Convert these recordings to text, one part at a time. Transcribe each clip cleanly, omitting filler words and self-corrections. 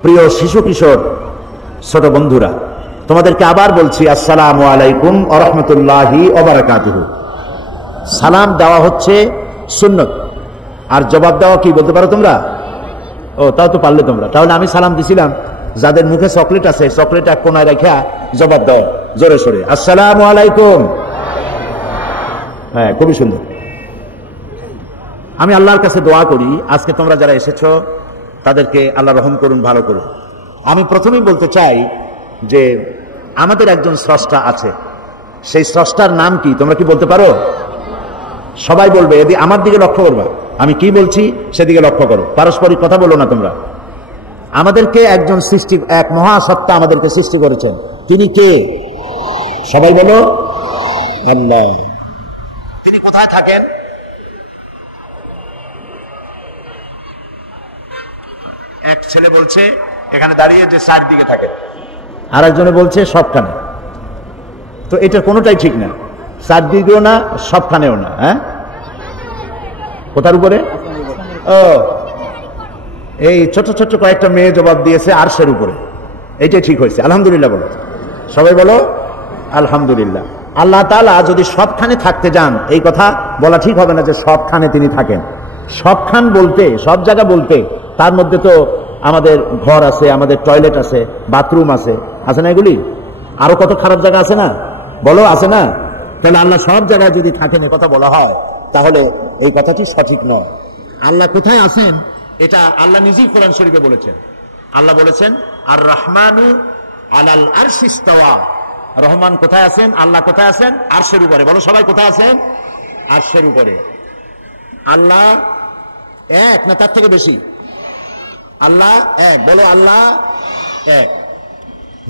প্রিয় শিশু কিশোর ছোট বন্ধুরা, তোমাদেরকে আবার বলছি আসসালামু আলাইকুম ওয়া রাহমাতুল্লাহি ওয়া বারাকাতুহু। সালাম দেওয়া হচ্ছে সুন্নত, আর জবাব দেওয়া কি বলতে পারো তোমরা? ও, তাও তো পারলে তোমরা। তাহলে আমি সালাম দিছিলাম, যাদের মুখে চকলেট আছে চকলেট এক কোনায় রেখা জবাব দাও জোরে সোরে, আসসালামু আলাইকুম। হ্যাঁ, খুবই সুন্দর। আমি আল্লাহর কাছে দোয়া করি আজকে তোমরা যারা এসেছো তাদেরকে আল্লাহ রহম করুন, ভালো করুন। আমি প্রথমেই বলতে চাই যে আমাদের একজন স্রষ্টা আছে, সেই স্রষ্টার নাম কি তোমরা কি বলতে পারো? সবাই বলবে, এদিকে আমার দিকে লক্ষ্য করবা, আমি কি বলছি সেদিকে লক্ষ্য করো, পারস্পরিক কথা বলো না তোমরা। আমাদেরকে একজন সৃষ্টি, এক মহাসত্তা আমাদেরকে সৃষ্টি করেছেন, তিনি কে? সবাই বলো, আল্লাহ। তিনি কোথায় থাকেন? এক ছেলে বলছে এখানে দাঁড়িয়ে যে চারদিকে থাকে, আর একজনে বলছে সবখানে। তো এটা কোনোটাই ঠিক না, চারদিকেও না সবখানেও না। হ্যাঁ, কোথার উপরে? ও, এই ছোট ছোট কয়েকটা মেয়ে জবাব দিয়েছে আরশের উপরে, এইটাই ঠিক হয়েছে। আলহামদুলিল্লাহ বলো, সবাই বলো আলহামদুলিল্লাহ। আল্লাহ তাআলা যদি সবখানে থাকতে যান, এই কথা বলা ঠিক হবে না যে সবখানে তিনি থাকেন। সবখান বলতে, সব জায়গা বলতে, তার মধ্যে তো আমাদের ঘর আছে, আমাদের টয়লেট আছে, বাথরুম আছে, আছে না? এগুলি আরো কত খারাপ জায়গা আছে না? বলো, আছে না? তাহলে আল্লাহ সব জায়গায় যদি থাকেন এ কথা বলা হয়, তাহলে এই কথাটি সঠিক নয়। আল্লাহ কোথায় আছেন এটা আল্লাহ নিজেই কোরআন শরীফে বলেছেন। আল্লাহ বলেছেন আর রহমানু আলাল আরশি ইস্তাওয়া। রহমান কোথায় আছেন? আল্লাহ কোথায় আছেন? আরশের উপরে। বলো সবাই, কোথায় আছেন? আরশের উপরে। আল্লাহ এক না তার থেকে বেশি? আল্লাহ এক। বলো আল্লাহ এক।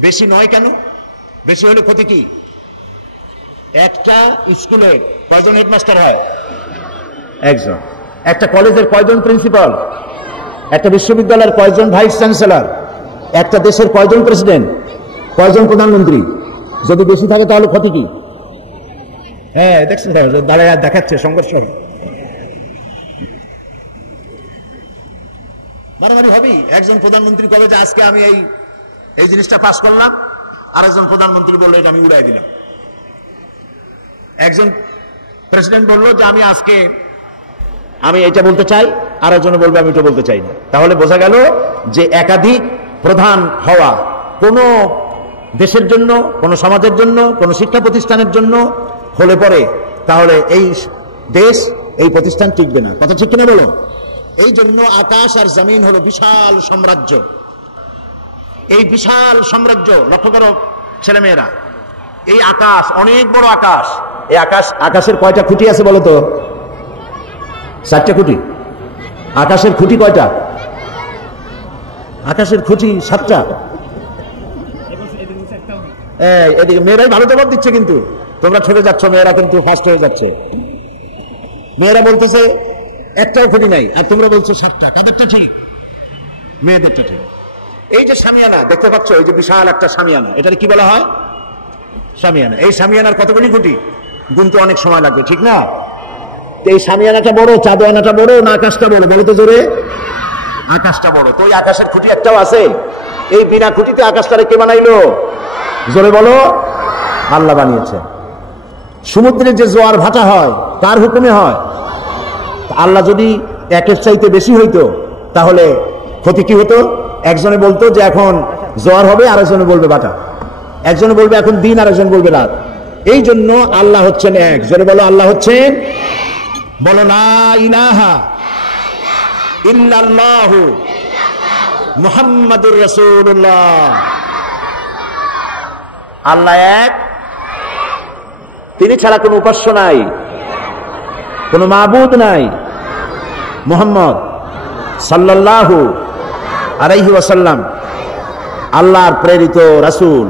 বেশি নয় কেন? বেশি হলে ক্ষতি কি? একটা স্কুলে কয়জন হেডমাস্টার হয়? একজন। একটা কলেজের কয়জন প্রিন্সিপাল? একটা বিশ্ববিদ্যালয়ের কয়জন ভাইস চ্যান্সেলর? একটা দেশের কয়জন প্রেসিডেন্ট? কয়জন প্রধানমন্ত্রী? যদি বেশি থাকে তাহলে ক্ষতি কি? হ্যাঁ, দেখছেন দাঁড়ায় দেখাচ্ছে সংঘর্ষ মারামারি হবেই। একজন প্রধানমন্ত্রী কবে যে আজকে আমি এই জিনিসটা পাস করলাম, আর একজন প্রধানমন্ত্রী বললো এটা আমি উড়াই দিলাম। একজন প্রেসিডেন্ট বললো যে আমি এটা বলতে চাই, আর একজন বলবে আমি এটা বলতে চাই না। তাহলে বোঝা গেল যে একাধিক প্রধান হওয়া কোন দেশের জন্য, কোন সমাজের জন্য, কোন শিক্ষা প্রতিষ্ঠানের জন্য হলে পরে তাহলে এই দেশ, এই প্রতিষ্ঠান টিকবে না। কথা ঠিক কিনা বলো? এই জন্য আকাশ আর জমিন হলো বিশাল সাম্রাজ্য। এই বিশাল সাম্রাজ্য লক্ষ্য করো ছেলেমেয়েরা, এই আকাশ অনেক বড় আকাশ। এই আকাশের কয়টা খুঁটি আছে বলো তো? 4টা খুঁটি। আকাশের খুঁটি কয়টা? আকাশের খুঁটি 7টা। এদিকে মেয়েরাই ভালো জবাব দিচ্ছে, কিন্তু তোমরা ঠকে যাচ্ছ, মেয়েরা কিন্তু ফার্স্ট হয়ে যাচ্ছে। মেয়েরা বলতেছে একটাও খুঁটি নাই, আর তোমরা বলছো 7টা। কাদেরটা ঠিক? মেয়েদেরটা ঠিক। এই যে শামিয়ানা দেখতে পাচ্ছ, এই যে বিশাল একটা শামিয়ানা, এটার কি বলা হয়? শামিয়ানা। এই শামিয়ানার কতগুলি খুঁটি? গুনতে অনেক সময় লাগবে, ঠিক না? এই শামিয়ানাটা বড়, চাঁদোয়ানাটা বড় না আকাশটা বড়? বলো তো জোরে। আকাশটা বড়। তো ওই আকাশের খুঁটি একটাও আছে? এই বিনা খুঁটিতে আকাশটারে কে বানাইলো? জোরে বলো। আল্লাহ বানিয়েছে। সমুদ্রে যে জোয়ার ভাটা হয় তার হুকুমে হয়। আল্লাহ যদি একের চাইতে বেশি হইতো তাহলে ক্ষতি কি হতো? একজনে বলতো যে এখন জোয়ার হবে, আর একজনে বলবে ভাটা। একজনে বলবে এখন দিন, আর একজন বলবে রাত। এই জন্য আল্লাহ হচ্ছেন এক। জোরে বলো আল্লাহ হচ্ছেন। বলো লা ইলাহা ইল্লাল্লাহু মুহাম্মাদুর রাসূলুল্লাহ। আল্লাহ এক, তিনি ছাড়া কোনো উপাস্য নাই, কোনো মাবুদ নাই। মুহাম্মদ সাল্লাল্লাহু আলাইহি ওয়াসাল্লাম আল্লাহর প্রেরিত রাসূল।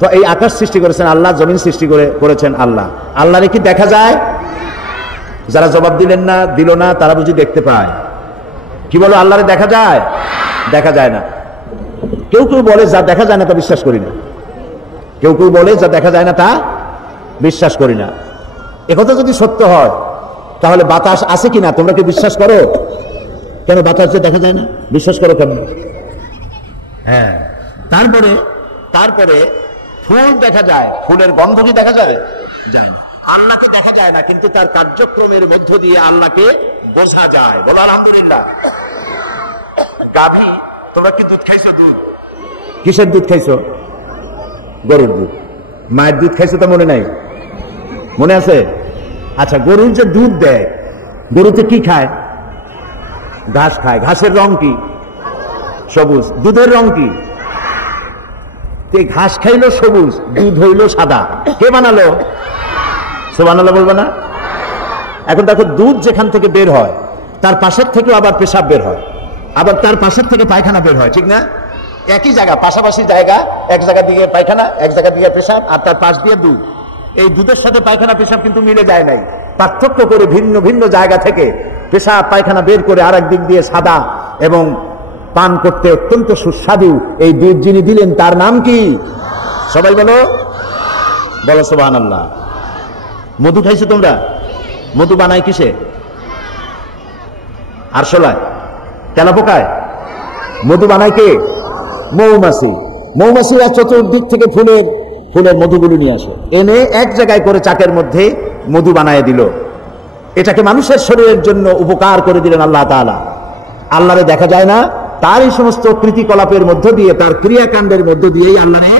তো এই আকাশ সৃষ্টি করেছেন আল্লাহ, জমিন সৃষ্টি করেছেন আল্লাহ। আল্লাহরে কি দেখা যায়? যারা জবাব দিলেন না, দিল না, তারা বুঝি দেখতে পায়। কি বলো, আল্লাহরে দেখা যায়? দেখা যায় না। কেউ কেউ বলে যা দেখা যায় না তা বিশ্বাস করি না। কেউ কেউ বলে যা দেখা যায় না তা বিশ্বাস করি না। একথা যদি সত্য হয় তাহলে বাতাস আছে কিনা তোমরা কি বিশ্বাস করো? কেন বাতাসে দেখা যায় না? বিশ্বাস করো কেন? হ্যাঁ, তারপরে তারপরে ফুল দেখা যায়, ফুলের গন্ধ কি দেখা যায়? যায় না। আল্লাহকে দেখা যায় না, কিন্তু তার কার্যক্রমের মধ্য দিয়ে আল্লাহকে বোঝা যায়। বলো আলহামদুলিল্লাহ। গাভী, তোমরা কি দুধ খাইছো? দুধ কিসের দুধ খাইছো? গরুর দুধ। মায়ের দুধ খাইছো তো মনে নাই? মনে আছে? আচ্ছা, গরুর যে দুধ দেয়, গরুতে কি খায়? ঘাস খায়। ঘাসের রং কি? সবুজ। দুধের রং কি? ঘাস খাইলো সবুজ, দুধ হইলো সাদা। কে বানালো? সুবহানাল্লাহ বলবে না? এখন দেখো, দুধ যেখান থেকে বের হয় তার পাশের থেকেও আবার পেশাব বের হয়, আবার তার পাশের থেকে পায়খানা বের হয়, ঠিক না? একই জায়গা, পাশাপাশি জায়গা, এক জায়গা দিকে পায়খানা, এক জায়গা দিকে পেশাব, আর তার পাশ দিয়ে দুধ। এই দুধের সাথে পায়খানা পেশাব কিন্তু মিলে যায় নাই, পার্থক্য করে ভিন্ন ভিন্ন জায়গা থেকে পেশাব পায়খানা বের করে আর এক দিক দিয়ে সাদা এবং পান করতে অত্যন্ত সুস্বাদু এই দুধ যিনি দিলেন তার নাম কি? সবাই বলো, বলো সুবহানাল্লাহ। মধু খাইছো তোমরা? মধু বানায় কিসে? আরশোলায়, তেলাপোকায়। মধু বানায় কে? মৌমাছি। মৌমাছিরা চতুর্দিক থেকে ফুলের মধুগুলো নিয়ে আসে, এনে এক জায়গায় করে চাকের মধ্যে মধু বানায় দিল। এটাকে মানুষের শরীরের জন্য উপকার করে দিলেন আল্লাহ তাআলা। আল্লাহরে দেখা যায় না, তার এই সমস্ত কৃতিকলাপের মধ্য দিয়ে, তার ক্রিয়াকাণ্ডের মধ্য দিয়েই আল্লাহরে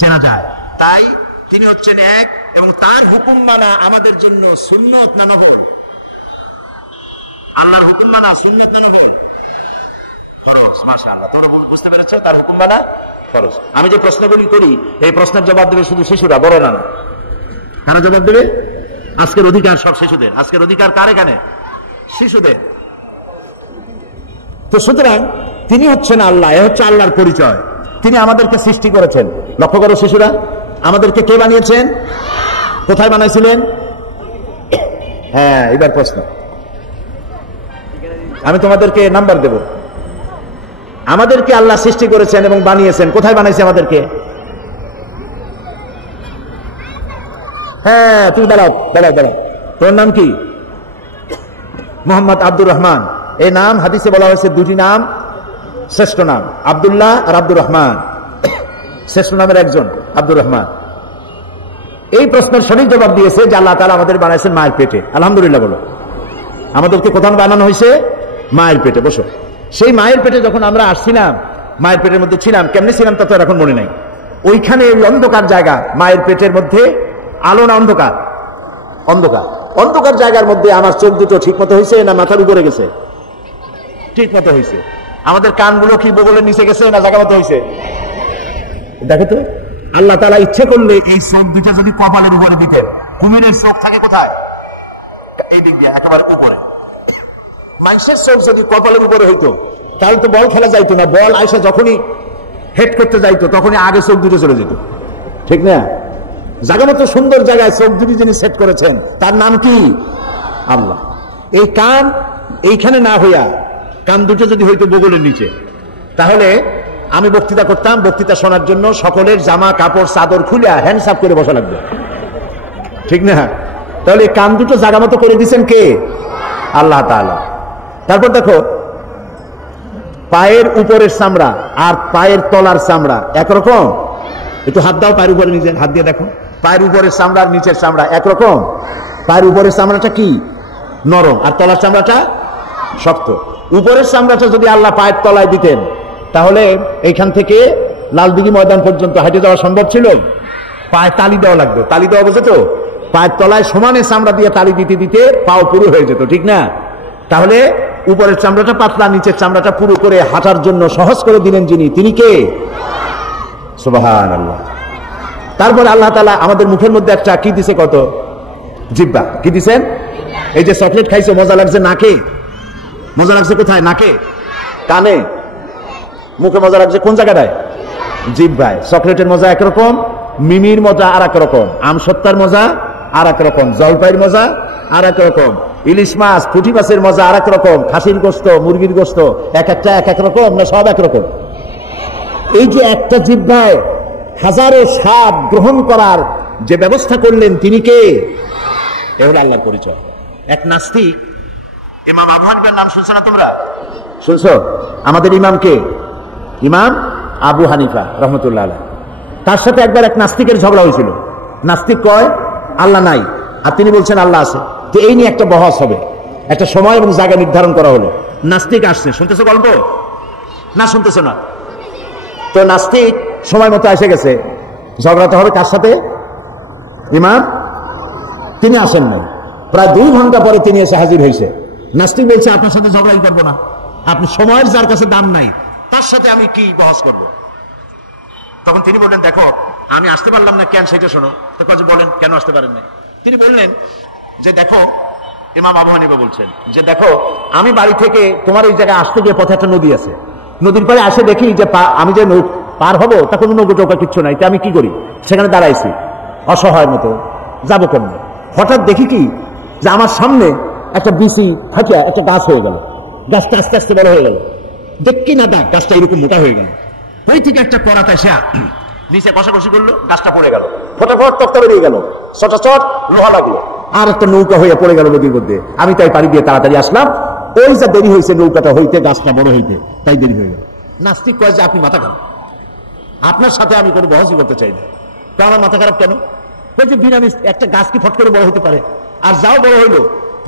চেনা যায়। তাই তিনি হচ্ছেন এক, এবং তার হুকুম মানা আমাদের জন্য সুন্নত না নফল? আল্লাহর হুকুম মানা সুন্নত না নফল? ফরজ। মাশাআল্লাহ, তোমরা বুঝতে পেরেছো? তার হুকুম মানা ফরজ। আমি যে প্রশ্নগুলি করি, এই প্রশ্নের জবাব দেবে শুধু শিশুরা, বড়রা না। কারা জবাব দেবে? আজকের অধিকার সব শিশুদের। আজকের অধিকার কার এখানে? শিশুদের। তো সুতরাং তিনি হচ্ছেন আল্লাহ, এ হচ্ছে আল্লাহর পরিচয়। তিনি আমাদেরকে সৃষ্টি করেছেন। লক্ষ্য করো শিশুরা, আমাদেরকে কে বানিয়েছেন? কোথায় বানাইছিলেন? হ্যাঁ, এবার প্রশ্ন। আমি তোমাদেরকে নাম্বার দেব। আমাদেরকে আল্লাহ সৃষ্টি করেছেন এবং বানিয়েছেন। কোথায় বানাইছে আমাদেরকে? হ্যাঁ, তুমি দাঁড়াও। তোর নাম কি? মোহাম্মদ আব্দুর রহমান। এই নাম হাদিসে বলা হয়েছে, দুটি নাম শ্রেষ্ঠ নাম, আব্দুল্লাহ আর আব্দুর রহমান। শ্রেষ্ঠ নামের একজন আব্দুর রহমান। এই প্রশ্নের সঠিক জবাব দিয়েছে যে আল্লাহ তাআলা আমাদের বানাইছেন মায়ের পেটে। আলহামদুলিল্লাহ বলো। আমাদেরকে কোথায় বানানো হয়েছে? মায়ের পেটে। বসো। সেই মায়ের পেটে যখন আমরা আসছিলাম, মায়ের পেটের মধ্যে ছিলাম, কেমনে ছিলাম তা তো এখন মনে নাই। ওইখানে অন্ধকার জায়গা, মায়ের পেটের মধ্যে আলো না অন্ধকার? অন্ধকার। অন্ধকার জায়গার মধ্যে আমার চোখ দুটো ঠিক মতো হয়েছে না মাথার উপরে গেছে? ঠিক মতো হয়েছে। আমাদের কানগুলো কি বগলের নিচে গেছে না জায়গা মতো হয়েছে? দেখো তো, আল্লাহ তাআলা ইচ্ছে করলে এই চোখ দুটা যদি কপালের উপরে দিতেন, কুমিরের চোখ থাকে কোথায়? এই দিক দিয়ে একেবারে উপরে। মানুষের চোখ যদি কপালের উপরে হইতো তাহলে তো বল খেলা যাইতো না। বল আইসা যখনই হেড করতে যাইতো তখনই আগে চোখ দুটো চলে যেত, ঠিক না? জায়গা মতো সুন্দর জায়গায় চোখ দুটি যিনি সেট করেছেন তার নাম কি? আল্লাহ। এই কান এইখানে না হইয়া কান দুটো যদি হইতো বগলের নিচে, তাহলে আমি বক্তৃতা করতাম, বক্তৃতা শোনার জন্য সকলের জামা কাপড় চাদর খুলে হ্যান্ডস আপ করে বসা লাগবে, ঠিক না? তাহলে কান দুটো জায়গা মতো করে দিচ্ছেন কে? আল্লাহ তাআলা। তারপর দেখো, পায়ের উপরের চামড়া আর পায়ের তলার চামড়া একরকম? একটু হাত দাও পায়ের উপরে, নিজের হাত দিয়ে দেখো। পায়ের উপরের চামড়া আর নিচের চামড়া একরকম? পায়ের উপরের চামড়াটা কি? নরম, আর তলার চামড়াটা শক্ত। উপরের চামড়াটা যদি আল্লাহ পায়ের তলায় দিতেন তাহলে এইখান থেকে লালদিঘি ময়দান পর্যন্ত হাঁটে যাওয়া সম্ভব ছিল? পায়ে তালি দেওয়া লাগতো। তালি দেওয়া বোঝে তো? পায়ের তলায় সমানে চামড়া দিয়ে তালি দিতে দিতে পাও পুরো হয়ে যেত, ঠিক না? তাহলে উপরের চামড়াটা পাতলা, নিচের চামড়াটা পুরো করে হাঁটার জন্য সহজ করে দিলেন যিনি, তিনি কে? সুবহানাল্লাহ। তারপরে আল্লাহ তাআলা আমাদের মুখের মধ্যে একটা কি দিছে? কত? জিহ্বা। কি দিছেন? এই যে চকলেট খাইছো, মজা লাগছে নাকে? মজা লাগছে কোথায়? নাকে, কানে, মুখে মজা লাগছে কোন জায়গাটায়? জিহ্বায়। চকলেটের মজা একরকম, মিমির মজা আর এক রকম, আমসত্তার মজা আর এক রকম, জলপাইয়ের মজা আর এক রকম, ইলিশ মাছ পুঁটি মাছের মজা আর এক রকম, খাসির গোস্ত মুরগির গোস্ত এক একটা এক এক রকম না সব এক রকম? এই যে একটা জিহ্বায় হাজারো স্বাদ গ্রহণ করার যে ব্যবস্থা করলেন তিনি কে? এ হলো আল্লাহর পরিচয়। এক নাস্তিক ইমাম আবু হানিফার নাম শুনছো না তোমরা? শুনছো? আমাদের ইমাম কে? ইমাম আবু হানিফা রহমতুল্লাহ আলাইহি। তার সাথে একবার এক নাস্তিকের ঝগড়া হয়েছিল। নাস্তিক কয় আল্লাহ নাই, আর তিনি বলছেন আল্লাহ আছে। তো এই নিয়ে একটা বহস হবে, একটা সময় এবং জায়গা নির্ধারণ করা হলো। নাস্তিক আসছে, শুনতেছো গল্প না শুনতেছো না? তো নাস্তিক সময় মতো এসে গেছে। ঝগড়াটা হবে কার সাথে? ইমাম। তিনি আসেন নাই। প্রায় 2 ঘন্টা পরে তিনি এসে হাজির হয়েছে। নাস্তিক বলছে আপনার সাথে ঝগড়াই করবো না, আপনি সময়ের যার কাছে দাম নাই তার সাথে আমি কি বহস করব? তখন তিনি বললেন দেখো আমি আসতে পারলাম না কেন সেটা শোনো। তো কাজে বলেন কেন আসতে পারেন না? তিনি বললেন যে দেখো, ইমাম আবু হানিফা বলছেন যে দেখো আমি বাড়ি থেকে তোমার এই জায়গায় আসতে গিয়ে পথে একটা নদী আছে, নদীর পাড়ে আসে দেখি যে আমি যে পার হবো তা কোনো নৌকো টৌকা কিচ্ছু নাই। তা আমি কি করি? সেখানে দাঁড়াইছি অসহায় মতো, যাবো কেমন? হঠাৎ দেখি কি যে আমার সামনে একটা বিসি থাকে, একটা গাছ হয়ে গেল। গাছটা আস্তে আস্তে বড় হয়ে গেল, দেখি না দেখ গাছটা এরকম মোটা হয়ে গেল। ওই থেকে একটা করাতে সে নিচে কষাকষি করলো, গাছটা পড়ে গেল, ফটাফট তক্তা বেরিয়ে গেল, চটাচট লোহা লাগলো, আর একটা নৌকা হয়ে পড়ে গেল নদীর মধ্যে। আমি তাই পাড়ি দিয়ে তাড়াতাড়ি আসলাম। ওই যা দেরি হয়েছে নৌকাটা হইতে, গাছটা বড় হইতে, তাই দেরি হয়ে গেল। নাস্তিক কয় যে আপনি মাথা খারাপ, আপনার সাথে আমি কোনো বহসই করতে চাই না। তো আমার মাথা খারাপ কেন? বলছে বিনা মিস্ত্রি একটা গাছ কি ফট করে বড় হতে পারে? আর যাও বড় হইলো,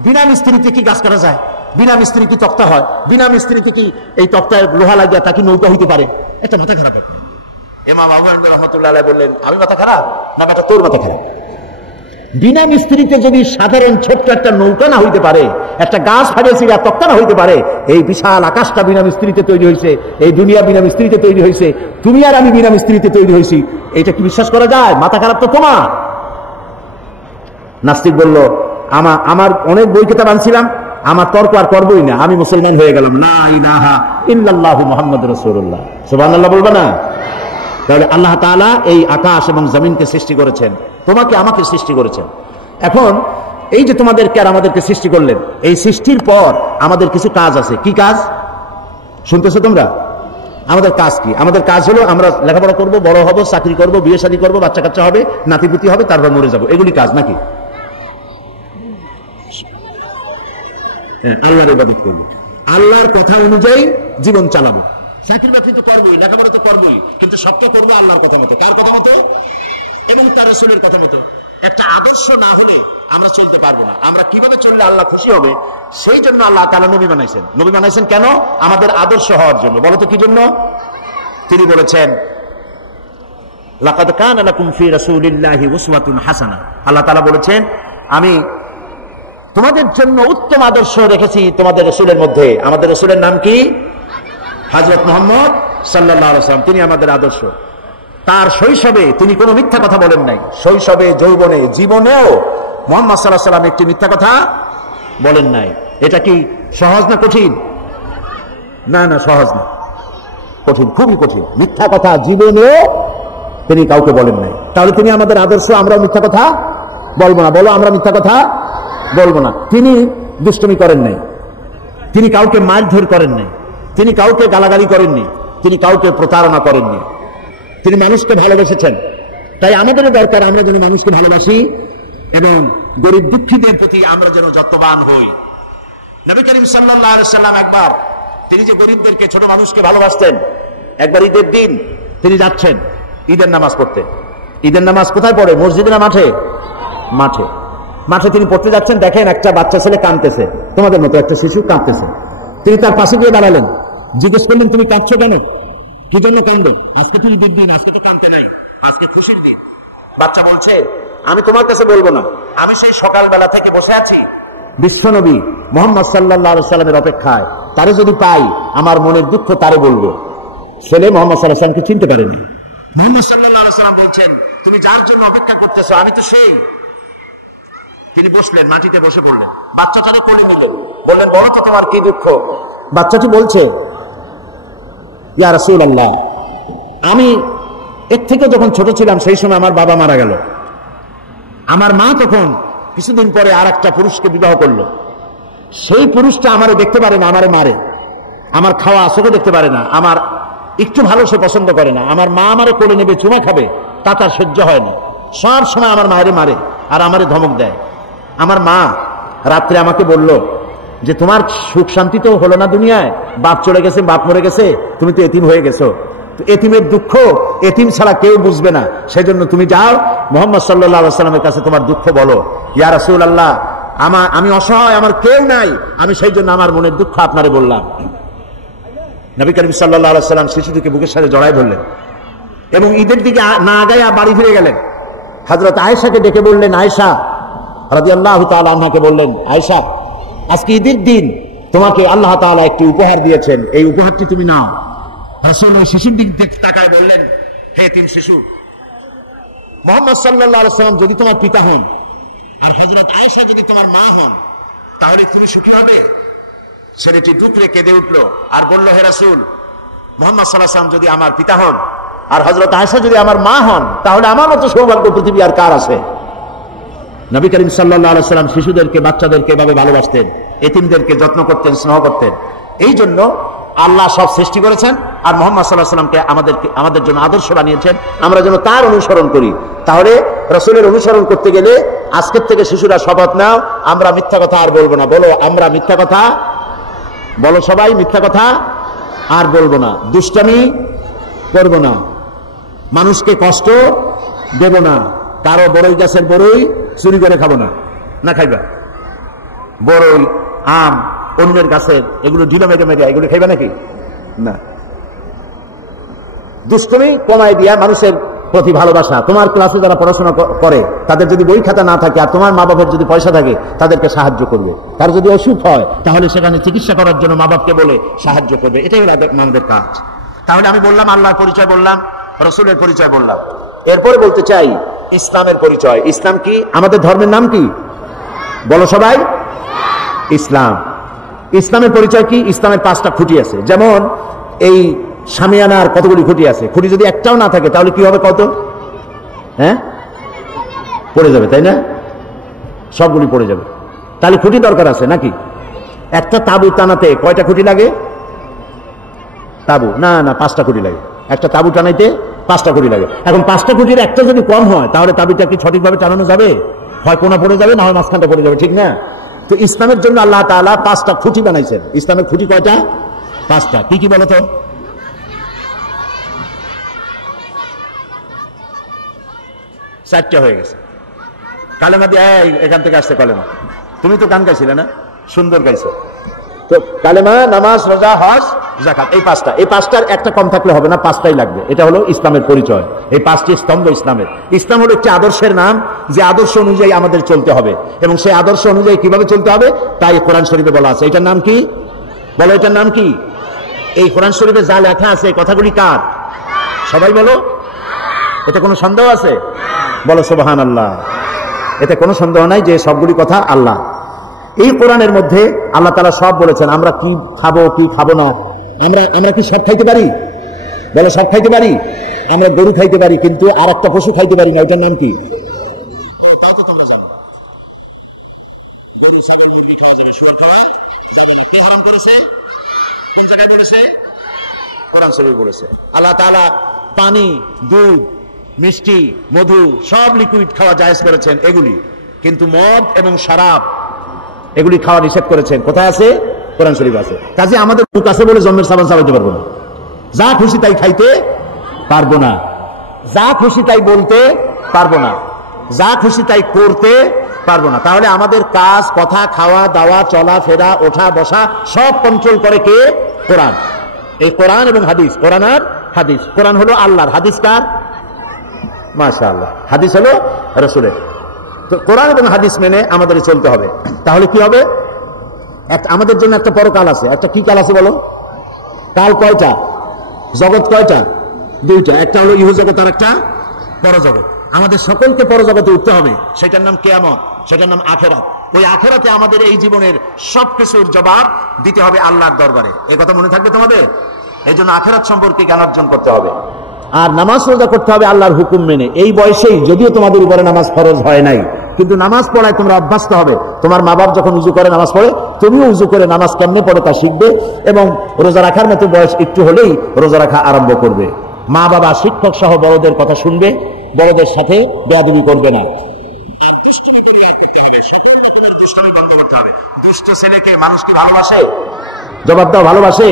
বিনা মিস্ত্রিতে কি গাছ কাটা যায়? বিনা মিস্ত্রি কি তক্তা হয়? বিনা মিস্ত্রিতে কি এই তক্তায় লোহা লাগিয়া তা কি নৌকা হইতে পারে? এটা মাথা খারাপ। ইমাম আবু হানিফা রাহমাতুল্লাহ আলাইহি বললেন আমি মাথা খারাপ না, এটা তোর মাথা খারাপ। বিনা মিস্ত্রিতে যদি সাধারণ ছোট্ট একটা নৌকা না হইতে পারে, একটা গাছ ফাটিয়েছি আর তক্তা না হইতে পারে, এই বিশাল আকাশটা বিনা মিস্ত্রিতে তৈরি হয়েছে, এই দুনিয়া বিনা মিস্ত্রিতে তৈরি হয়েছে, তুমি আর আমি বিনা মিস্ত্রিতে তৈরি হয়েছি, এটা কি বিশ্বাস করা যায়? মাথা খারাপ তো তোমার। নাস্তিক বলল আমার অনেক বই কিতাব আনছিলাম, আমার তর্ক আর করবই না, আমি মুসলমান হয়ে গেলাম। লা ইলাহা ইল্লাল্লাহু মুহাম্মাদুর রাসূলুল্লাহ। সুবহানাল্লাহ বলবা না? তাহলে আল্লাহ তাআলা এই আকাশ এবং জমিনকে সৃষ্টি করেছেন, তোমাকে আমাকে সৃষ্টি করেছেন। এখন এই যে তোমাদেরকে আর আমাদেরকে সৃষ্টি করলেন, এই সৃষ্টির পর আমাদের কিছু কাজ আছে। কি কাজ শুনতেছো তোমরা? আমাদের কাজ কি? আমাদের কাজ হলো আমরা লেখাপড়া করব, বড় হব, চাকরি করব, বিয়ে শাদী করব, বাচ্চা কাচ্চা হবে, নাতিপুতি হবে, তারপর মরে যাব। এগুলি কাজ নাকি? আল্লাহর ইবাদত করব, আল্লাহর কথা অনুযায়ী জীবন চালাবো। চাকরি বাকরি তো করবোই, লেখাপড়া তো করবোই, কিন্তু সবটা করবো আল্লাহর কথা মতো। কার কথা মতো? এবং তার রাসূলের কথা মতো। একটা আদর্শ না হলে আমরা চলতে পারবো না। আমরা কিভাবে চললে আল্লাহ খুশি হবে, সেই জন্য আল্লাহ তাআলা নবী বানাইছেন। নবী বানাইছেন কেন? আমাদের আদর্শ হওয়ার জন্য। বলো তো কি জন্য? তিনি বলেছেন লাকাদ কানা লাকুম ফি রাসূলিল্লাহি উসওয়াতুন হাসানাহ। আল্লাহ তাআলা বলেছেন আমি তোমাদের জন্য উত্তম আদর্শ রেখেছি তোমাদের রাসূলের মধ্যে। আমাদের রাসূলের নাম কি? হযরত মুহাম্মদ সাল্লাল্লাহু আলাইহি ওয়াসাল্লাম। তিনি আমাদের আদর্শ। তার শৈশবে তিনি কোনো মিথ্যা কথা বলেন নাই। শৈশবে, যৌবনে, জীবনেও মুহাম্মদ সাল্লাল্লাহু আলাইহি ওয়াসাল্লাম একটি মিথ্যা কথা বলেন নাই। এটা কি সহজ না কঠিন? না না, সহজ না, কঠিন, খুবই কঠিন। মিথ্যা কথা জীবনেও তিনি কাউকে বলেন নাই। তাহলে তিনি আমাদের আদর্শ, আমরা মিথ্যা কথা বলবো না। বলো আমরা মিথ্যা কথা বলবো না। তিনি দুষ্টুমি করেন নাই, তিনি কাউকে মারধর করেন নাই, তিনি কাউকে গালাগালি করেননি, তিনি কাউকে প্রতারণা করেননি, তিনি মানুষকে ভালোবেসেছেন। তাই আমাদেরও দরকার আমরা যেন মানুষকে ভালোবাসি এবং গরিব দুঃখীদের প্রতি আমরা যেন যত্নবান হই। নবী করিম সাল্লাল্লাহু আলাইহি ওয়াসাল্লাম একবার তিনি যে গরিবদেরকে, ছোট মানুষকে ভালোবাসতেন, একবার ঈদের দিন তিনি যাচ্ছেন ঈদের নামাজ পড়তে। ঈদের নামাজ কোথায় পড়ে? মসজিদে না মাঠে? মাঠে। মাঠে তিনি পড়তে যাচ্ছেন, দেখেন একটা বাচ্চা ছেলে কাঁদতেছে, তোমাদের মতো একটা শিশু কাঁদতেছে। তিনি তার পাশে গিয়ে দাঁড়ালেন, জিজ্ঞেস করলেন তুমি কাঁদছো কেন? কি জন্য কাঁদো? আজকে তুমি ঈদের দিন, আজকে তো কাঁদতে নাই, আজকে খুশির দিন। বাচ্চা বলছে আমি তোমার কাছে বলবো না, আমি সেই সকালবেলা থেকে বসে আছি বিশ্বনবী মুহাম্মদ সাল্লাল্লাহু আলাইহি ওয়াসাল্লামের অপেক্ষায়, তারে যদি পাই আমার মনের দুঃখ তারে বলবো। ছেলে মুহাম্মদ সাল্লাল্লাহু আলাইহি ওয়াসাল্লামকে চিনতে পারেনি। মুহাম্মদ সাল্লাল্লাহু আলাইহি ওয়াসাল্লাম বলছেন তুমি যার জন্য অপেক্ষা করতেছো আমি তো সেই। তিনি বসলেন, মাটিতে বসে পড়লেন, বাচ্চাটারে কোলে নিলেন, বললেন বলো তো তোমার কি দুঃখ? বাচ্চাটি বলছে ইয়া রাসূলুল্লাহ, আমি এর থেকে যখন ছোট ছিলাম সেই সময় আমার বাবা মারা গেল। আমার মা তখন কিছুদিন পরে আর একটা পুরুষকে বিবাহ করলো। সেই পুরুষটা আমারে দেখতে পারে না, আমারে মারে, আমার খাওয়া চোখে দেখতে পারে না, আমার একটু ভালো সে পছন্দ করে না। আমার মা আমারে কোলে নেবে, চুমা খাবে, তা তার সহ্য হয় না। সব সময় আমার মায়েরে মারে আর আমারে ধমক দেয়। আমার মা রাত্রে আমাকে বলল যে তোমার সুখ শান্তি তো হলো না দুনিয়ায়, বাপ চলে গেছে, বাপ মরে গেছে, তুমি তো এতিম হয়ে গেছো। তো এতিমের দুঃখ এতিম ছাড়া কেউ বুঝবে না, সেজন্য তুমি যাও মুহাম্মদ সাল্লাল্লাহু আলাইহি ওয়াসাল্লামের কাছে তোমার দুঃখ বলো, ইয়া রাসূলুল্লাহ আমি অসহায়, আমার কেউ নাই, আমি সেই জন্য আমার মনের দুঃখ আপনারে বললাম। নবী করিম সাল্লাল্লাহু আলাইহি ওয়াসাল্লাম শিশুটিকে বুকের সাথে জড়ায় ধরলেন এবং ঈদের দিকে না আগায়া বাড়ি ফিরে গেলেন। হযরত আয়েশাকে ডেকে বললেন, আয়েশা রাদিয়াল্লাহু তাআলা আনহাকে বললেন, আয়েশা আজকে ঈদের দিন, তোমাকে আল্লাহ তাআলা একটি উপহার দিয়েছেন, এই উপহারটি তুমি নাও। রাসূল ওই শিশুর দিকে তাকায় বললেন, হে এতিম শিশু, মুহাম্মদ সাল্লাল্লাহু আলাইহি ওয়াসাল্লাম যদি তোমার পিতা হন আর হযরত আয়েশা যদি তোমার মা হন, তাহলে তুমি সুখী হবে। ছেলেটি টুকরে কেঁদে উঠলো আর বলল, হে রাসূল, মুহাম্মদ সাল্লাল্লাহু আলাইহি ওয়াসাল্লাম যদি আমার পিতা হন আর হযরত আয়েশা যদি আমার মা হন, তাহলে আমার মতো সৌভাগ্য পৃথিবী আর কার আছে? নবী করিম সাল্লাল্লাহু আলাইহি ওয়াসাল্লাম শিশুদেরকে, বাচ্চাদেরকে এভাবে ভালোবাসতেন, এতিমদেরকে যত্ন করতেন, স্নেহ করতেন। এই জন্য আল্লাহ সব সৃষ্টি করেছেন আর মুহাম্মদ সাল্লাল্লাহু আলাইহি ওয়াসাল্লামকে আমাদের জন্য আদর্শ বানিয়েছেন, আমরা যেন তার অনুসরণ করি। তাহলে রাসূলের অনুসরণ করতে গেলে আজকের থেকে শিশুরা শপথ নাও, আমরা মিথ্যা কথা আর বলবো না। বলো, আমরা মিথ্যা কথা, বলো সবাই, মিথ্যা কথা আর বলবো না, দুষ্টামি করবো না, মানুষকে কষ্ট দেব না, কারো বড়ই গাছের বড়ই চুরি করে খাবো না। না খাইবা? বড়ই, আম, অন্যের গাছের এগুলো ঢিলা মেরে মেরে এগুলো খাইবা নাকি? না। দুষ্টমি কমাই দিয়া মানুষের প্রতি ভালোবাসা। তোমার ক্লাসে যারা পড়াশোনা করে তাদের যদি বই খাতা না থাকে আর তোমার মা বাবার যদি পয়সা থাকে, তাদেরকে সাহায্য করবে। তার যদি অসুখ হয় তাহলে সেখানে চিকিৎসা করার জন্য মা বাপকে বলে সাহায্য করবে। এটাই হলো আমাদের কাজ। তাহলে আমি বললাম আল্লাহর পরিচয় বললাম, রসুলের পরিচয় বললাম, এরপরে বলতে চাই ইসলামের পরিচয়। ইসলাম কি? আমাদের ধর্মের নাম কি? বলো সবাই, ইসলাম। ইসলামের পরিচয় কি? ইসলামের 5টা খুঁটি আছে। যেমন এই শামিয়ানার কতগুলি খুঁটি আছে, খুঁটি যদি একটাও না থাকে তাহলে কি হবে? কত? হ্যাঁ, পড়ে যাবে, তাই না? সবগুলি পড়ে যাবে। তাহলে খুঁটি দরকার আছে নাকি? একটা তাবু টানাতে কয়টা খুঁটি লাগে? তাবু না, 5টা খুঁটি লাগে। একটা তাবু টানাইতে 5টা খুঁটি লাগে। এখন 5টা খুঁটির একটা যদি কম হয় তাহলে তাবুটা কি সঠিকভাবে টানানো যাবে? হয় কোনা পড়ে যাবে, না হয় মাঝখানটা পড়ে যাবে, ঠিক না? তো ইসলামের জন্য আল্লাহ তাআলা 5টা খুঁটি বানাইছেন। ইসলামের খুঁটি কয়টা? 5টা। কি কি বলতো? 4টা হয়ে গেছে। কালেমা দিয়ে এখান থেকে আসছে কালেমা। তুমি তো গান গাইছিলে না? সুন্দর গাইছো। তো কালেমা, নামাজ, রোজা, হজ, যাকাত, এই 5টা। এই 5টার একটা কম থাকলে হবে না, 5টাই লাগবে। এটা হলো ইসলামের পরিচয়। এই 5টি স্তম্ভ ইসলামের। ইসলাম হলো একটি আদর্শের নাম, যে আদর্শ অনুযায়ী আমাদের চলতে হবে এবং সেই আদর্শ অনুযায়ী কিভাবে চলতে হবে তাই কোরআন শরীফে বলা আছে। এটার নাম কি? বলো, এটার নাম কি? এই কোরআন শরীফে যা লেখা আছে এই কথাগুলি কার? সবাই বলো। এতে কোনো সন্দেহ আছে? বলো সুবহানাল্লাহ। এতে কোনো সন্দেহ নাই যে সবগুলি কথা আল্লাহ। এই কোরআনের মধ্যে আল্লাহ তাআলা সব বলেছেন। আমরা কি খাবো, কি খাবো না, আমরা কি সব খাইতে পারি? বলো, সব খাইতে পারি? আমরা গরু খাইতে পারি কিন্তু আর একটা পশু খাইতে পারি না। ওইটার নাম কি? তাও তো তোমরা জানো। গরু, ছাগল, মুরগি খাওয়া যাবে, শুয়োর খাওয়া যাবে না। কে হারাম করেছে? কোন জায়গায় বলেছে? কোরআন শরীফে বলেছে। আল্লাহ তাআলা পানি, দুধ, মিষ্টি, মধু সব লিকুইড খাওয়া জায়েজ করেছেন এগুলি, কিন্তু মদ এবং শরাব এগুলি খাওয়া নিষেধ করেছেন। কোথায় আছে? কোরআন শরীফ আছে। কাজে আমাদের মুখ আছে বলে জন্মের সাবান চালাইতে পারবো না, যা খুশি তাই খাইতে পারবো না, যা খুশি তাই বলতে পারবো না, যা খুশি তাই করতে পারবো না। তাহলে আমাদের কাজ, কথা, খাওয়া দাওয়া, চলা ফেরা, ওঠা বসা সব কন্ট্রোল করে কে? কোরআন। এই কোরআন এবং হাদিস। কোরআন আর হাদিস। কোরআন হলো আল্লাহর, হাদিস কার? মাশাআল্লাহ। হাদিস হলো রাসূলের। তো কোরআন এবং হাদিস মেনে আমাদের চলতে হবে। তাহলে কি হবে? আমাদের জন্য একটা পরকাল আছে। একটা কি কাল আছে বলো? কাল কয়টা? জগৎ কয়টা? 2টা। একটা হলো ইহ জগৎ আর একটা পরজগৎ। আমাদের সকলকে পরজগতে উঠতে হবে। সেটার নাম কিয়ামত, সেটার নাম আখিরাত। ওই আখিরাতে আমাদের এই জীবনের সবকিছুর জবাব দিতে হবে আল্লাহর দরবারে। এই কথা মনে থাকবে তোমাদের? এই জন্য আখিরাত সম্পর্কে জ্ঞান অর্জন করতে হবে। আর নামাজ রোজা করতে হবে আল্লাহর হুকুম মেনে। এই বয়সেই, যদিও তোমাদের উপরে নামাজ ফরজ হয় নাই, কিন্তু নামাজ পড়ায় তোমরা অভ্যস্ত হবে। তোমার মা বাপ যখন উজু করে নামাজ পড়ে, তুমিও উজু করে নামাজ কেমনে পড়ে তা শিখবে এবং রোজা রাখার মতো বয়স একটু হলেই রোজা রাখা আরম্ভ করবে। মা বাবা, শিক্ষক সহ বড়দের কথা শুনবে, বড়দের সাথে বেয়াদবি করবে না। দুষ্ট ছেলেকে মানুষ কি ভালোবাসে? জবাব দাও, ভালোবাসে?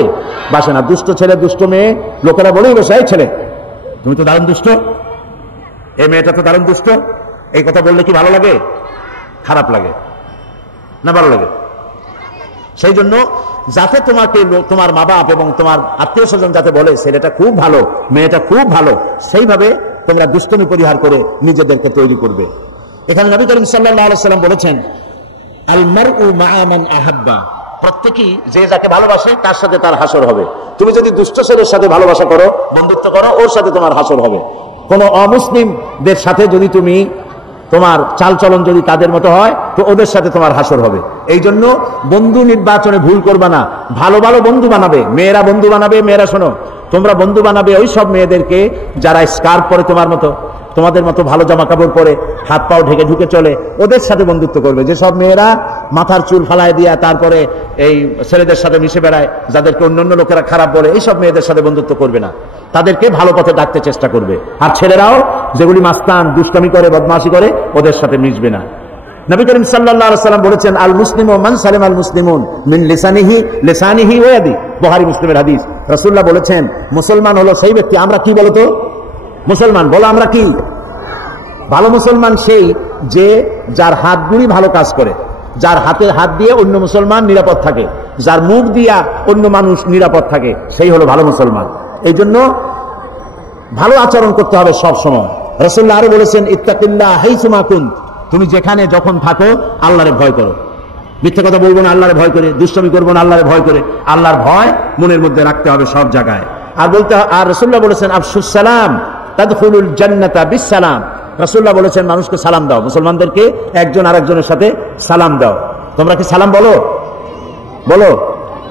বাসে না। দুষ্ট ছেলে, দুষ্ট মেয়ে, লোকেরা বলেই বসে, এই ছেলে তুমি তো দারুণ দুষ্ট, এই মেয়েটা তো দারুণ দুষ্ট, এই কথা বললে কি ভালো লাগে? খারাপ লাগে না ভালো লাগে? সেই জন্য যাতে তোমাকে তোমার মা বাপ এবং তোমার আত্মীয় স্বজন যাতে বলে ছেলেটা খুব ভালো, মেয়েটা খুব ভালো, সেইভাবে তোমরা দুষ্টমি পরিহার করে নিজেদেরকে তৈরি করবে। এখানে নবী করিম সাল্লাল্লাহু আলাইহি ওয়াসাল্লাম বলেছেন, আল মারউ মা'a মান আহাব্বা, প্রত্যেকই যে যাকে ভালোবাসে তার সাথে তার হাসর হবে। তুমি যদি দুষ্ট ছেলের সাথে ভালোবাসা করো, বন্ধুত্ব করো, ওর সাথে তোমার হাসর হবে। কোন অমুসলিমদের সাথে যদি তুমি তোমার চালচলন যদি তাদের মতো হয়, তো ওদের সাথে তোমার হাসর হবে। এই জন্য বন্ধু নির্বাচনে ভুল করবা না, ভালো ভালো বন্ধু বানাবে। মেয়েরা বন্ধু বানাবে, মেয়েরা শোনো, তোমরা বন্ধু বানাবে ওই সব মেয়েদেরকে যারা স্কার্ফ পরে তোমার মতো, তোমাদের মতো ভালো জামা কাপড় পরে, হাত পাও ঢেকে ঢুকে চলে, ওদের সাথে বন্ধুত্ব করবে। যে সব মেয়েরা মাথার চুল ফালায় দিয়া তারপরে এই ছেলেদের সাথে মিশে বেড়ায়, যাদেরকে অন্যান্য লোকেরা খারাপ বলে, এইসব মেয়েদের সাথে বন্ধুত্ব করবে না, তাদেরকে ভালো পথে ডাকতে চেষ্টা করবে। আর ছেলেরাও যেগুলি মাস্তান, দুষ্টামি করে, বদমাশি করে, ওদের সাথে মিশবে না। নবী করিম সাল্লাল্লাহু আলাইহি ওয়াসাল্লাম বলেছেন, আল মুসলিমু মান সালামা আল মুসলিমুন মিন লিসানিহি ওয়া ইয়াদি, বুখারী মুসলিমের হাদিস। রাসূলুল্লাহ বলেছেন, মুসলমান হলো সেই ব্যক্তি, আমরা কি বলতো মুসলমান, বলো আমরা কি? ভালো মুসলমান সেই যে যার হাতগুলি ভালো কাজ করে, যার হাতে হাত দিয়ে অন্য মুসলমান নিরাপদ থাকে, যার মুখ দিয়া অন্য মানুষ নিরাপদ থাকে, সেই হলো ভালো মুসলমান। এই জন্য ভালো আচরণ করতে হবে সব সময়। রাসূলুল্লাহ আরো বলেছেন, ইত্তাকিল্লাহ হাইসুমা কুনত, তুমি যেখানে যখন থাকো আল্লাহরে ভয় করো। মিথ্যা কথা বলবো না আল্লাহরে ভয় করে, দুষ্টমি করবো না আল্লাহরে ভয় করে, আল্লাহর ভয় মনের মধ্যে রাখতে হবে সব জায়গায়। আর বলতে, আর রাসূলুল্লাহ বলেছেন, আফশুস সালাম তাদখুলুল জান্নাতা বিসসালাম, রাসূলুল্লাহ বলেছেন মানুষকে সালাম দাও, মুসলমানদেরকে একজন আরেকজনের সাথে সালাম দাও। তোমরা কি সালাম বলো? বলো।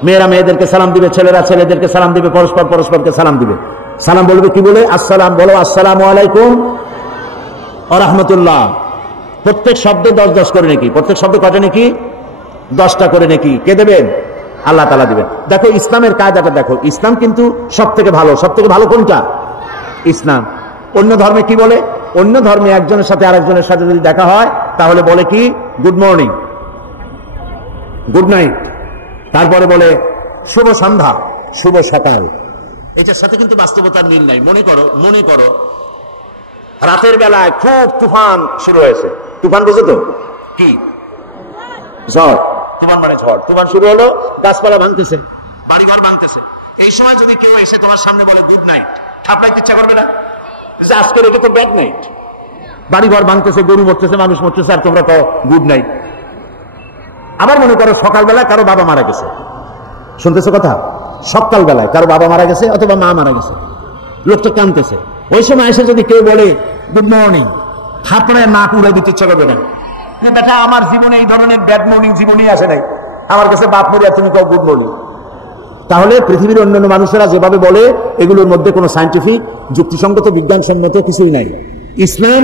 মেয়েরা মেয়েদেরকে সালাম দিবে, ছেলেরা ছেলেদেরকে সালাম দিবে, পরস্পর পরস্পরকে সালাম দিবে। সালাম বলবে কি বলে? আসসালাম বলো, আসসালামু আলাইকুম ওয়া রাহমাতুল্লাহ। প্রত্যেক শব্দে 10 করে নাকি, প্রত্যেক শব্দে কয়টা নাকি? 10টা করে নাকি। কে দেবেন? আল্লাহ তাআলা দিবেন। দেখো ইসলামের কায়দাটা দেখো, ইসলাম কিন্তু সব থেকে ভালো। সব থেকে ভালো কোনটা? ইসলাম। অন্য ধর্মে কি বলে? অন্য ধর্মে একজনের সাথে আরেকজনের সাথে যদি দেখা হয় তাহলে বলে কি? গুড মর্নিং, গুড নাইট, তারপরে বলে শুভ সন্ধ্যা, শুভ সকাল। এটার সাথে কিন্তু বাস্তবতার মিল নাই। মনে করো রাতের বেলায় খুব তুফান শুরু হয়েছে। তুফান বুঝো তো কি? ঝড়। তুফান মানে ঝড়। তুফান শুরু হলো, গাছপালা ভাঙতেছে, বাড়িঘর ভাঙতেছে। এই সময় যদি কেউ এসে তোমার সামনে বলে গুড নাইট, ঠাপড়াইতে ইচ্ছা করবে না যে আজকে রেখে তো ব্যাড নাইট? বাড়িঘর ভাঙতেছে, গরু মরতেছে, মানুষ মরতেছে, আর তোমরা তো গুড নাইট। আবার মনে করো সকালবেলায় কারো বাবা মারা গেছে, শুনতেছো কথা? সকালবেলায় কারো বাবা মারা গেছে অথবা মা মারা গেছে, লোকটা কাঁদতেছে। ওই সময় এসে যদি কেউ বলে গুড মর্নিং, থাপড়ে নাক উড়ে দিতে ইচ্ছা করবে না? বেটা আমার জীবনে এই ধরনের ব্যাড মর্নিং জীবনেই আসে নাই, আমার কাছে বাপ মরিয়া তুমি কেউ গুড মর্নিং। তাহলে পৃথিবীর অন্যান্য মানুষেরা যেভাবে বলে এগুলোর মধ্যে কোনো সায়েন্টিফিক, যুক্তিসঙ্গত, বিজ্ঞানসম্মত কিছুই নাই। ইসলাম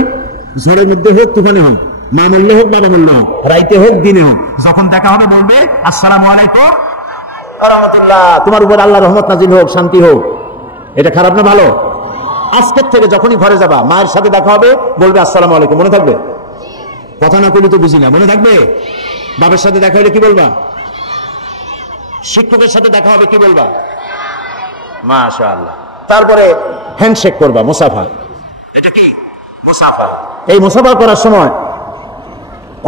ঝড়ের মধ্যে হোক, তুফানে হোক, মা মূল্য হোক, বাবা মূল্য হোক, রাইতে হোক, দিনে হোক, যখন দেখা হবে বলবে আসসালামু আলাইকুম ওয়া রাহমাতুল্লাহ, তোমার উপর আল্লাহর রহমত নাজিল হোক, শান্তি হোক। এটা খারাপ না ভালো? আজকের থেকে যখনই ঘরে যাবা, মায়ের সাথে দেখা হবে, বলবে আসসালামু আলাইকুম। মনে থাকবে? কথা না বলি তো বুঝি না, মনে থাকবে? বাবার সাথে দেখা হলে কি বলবা? শিক্ষকের সাথে দেখা হবে, কি বলবা? মাশাআল্লাহ। তারপরে হ্যান্ডশেক করবা, মুসাফা। এটা কি? মুসাফা। এই মুসাফা করার সময়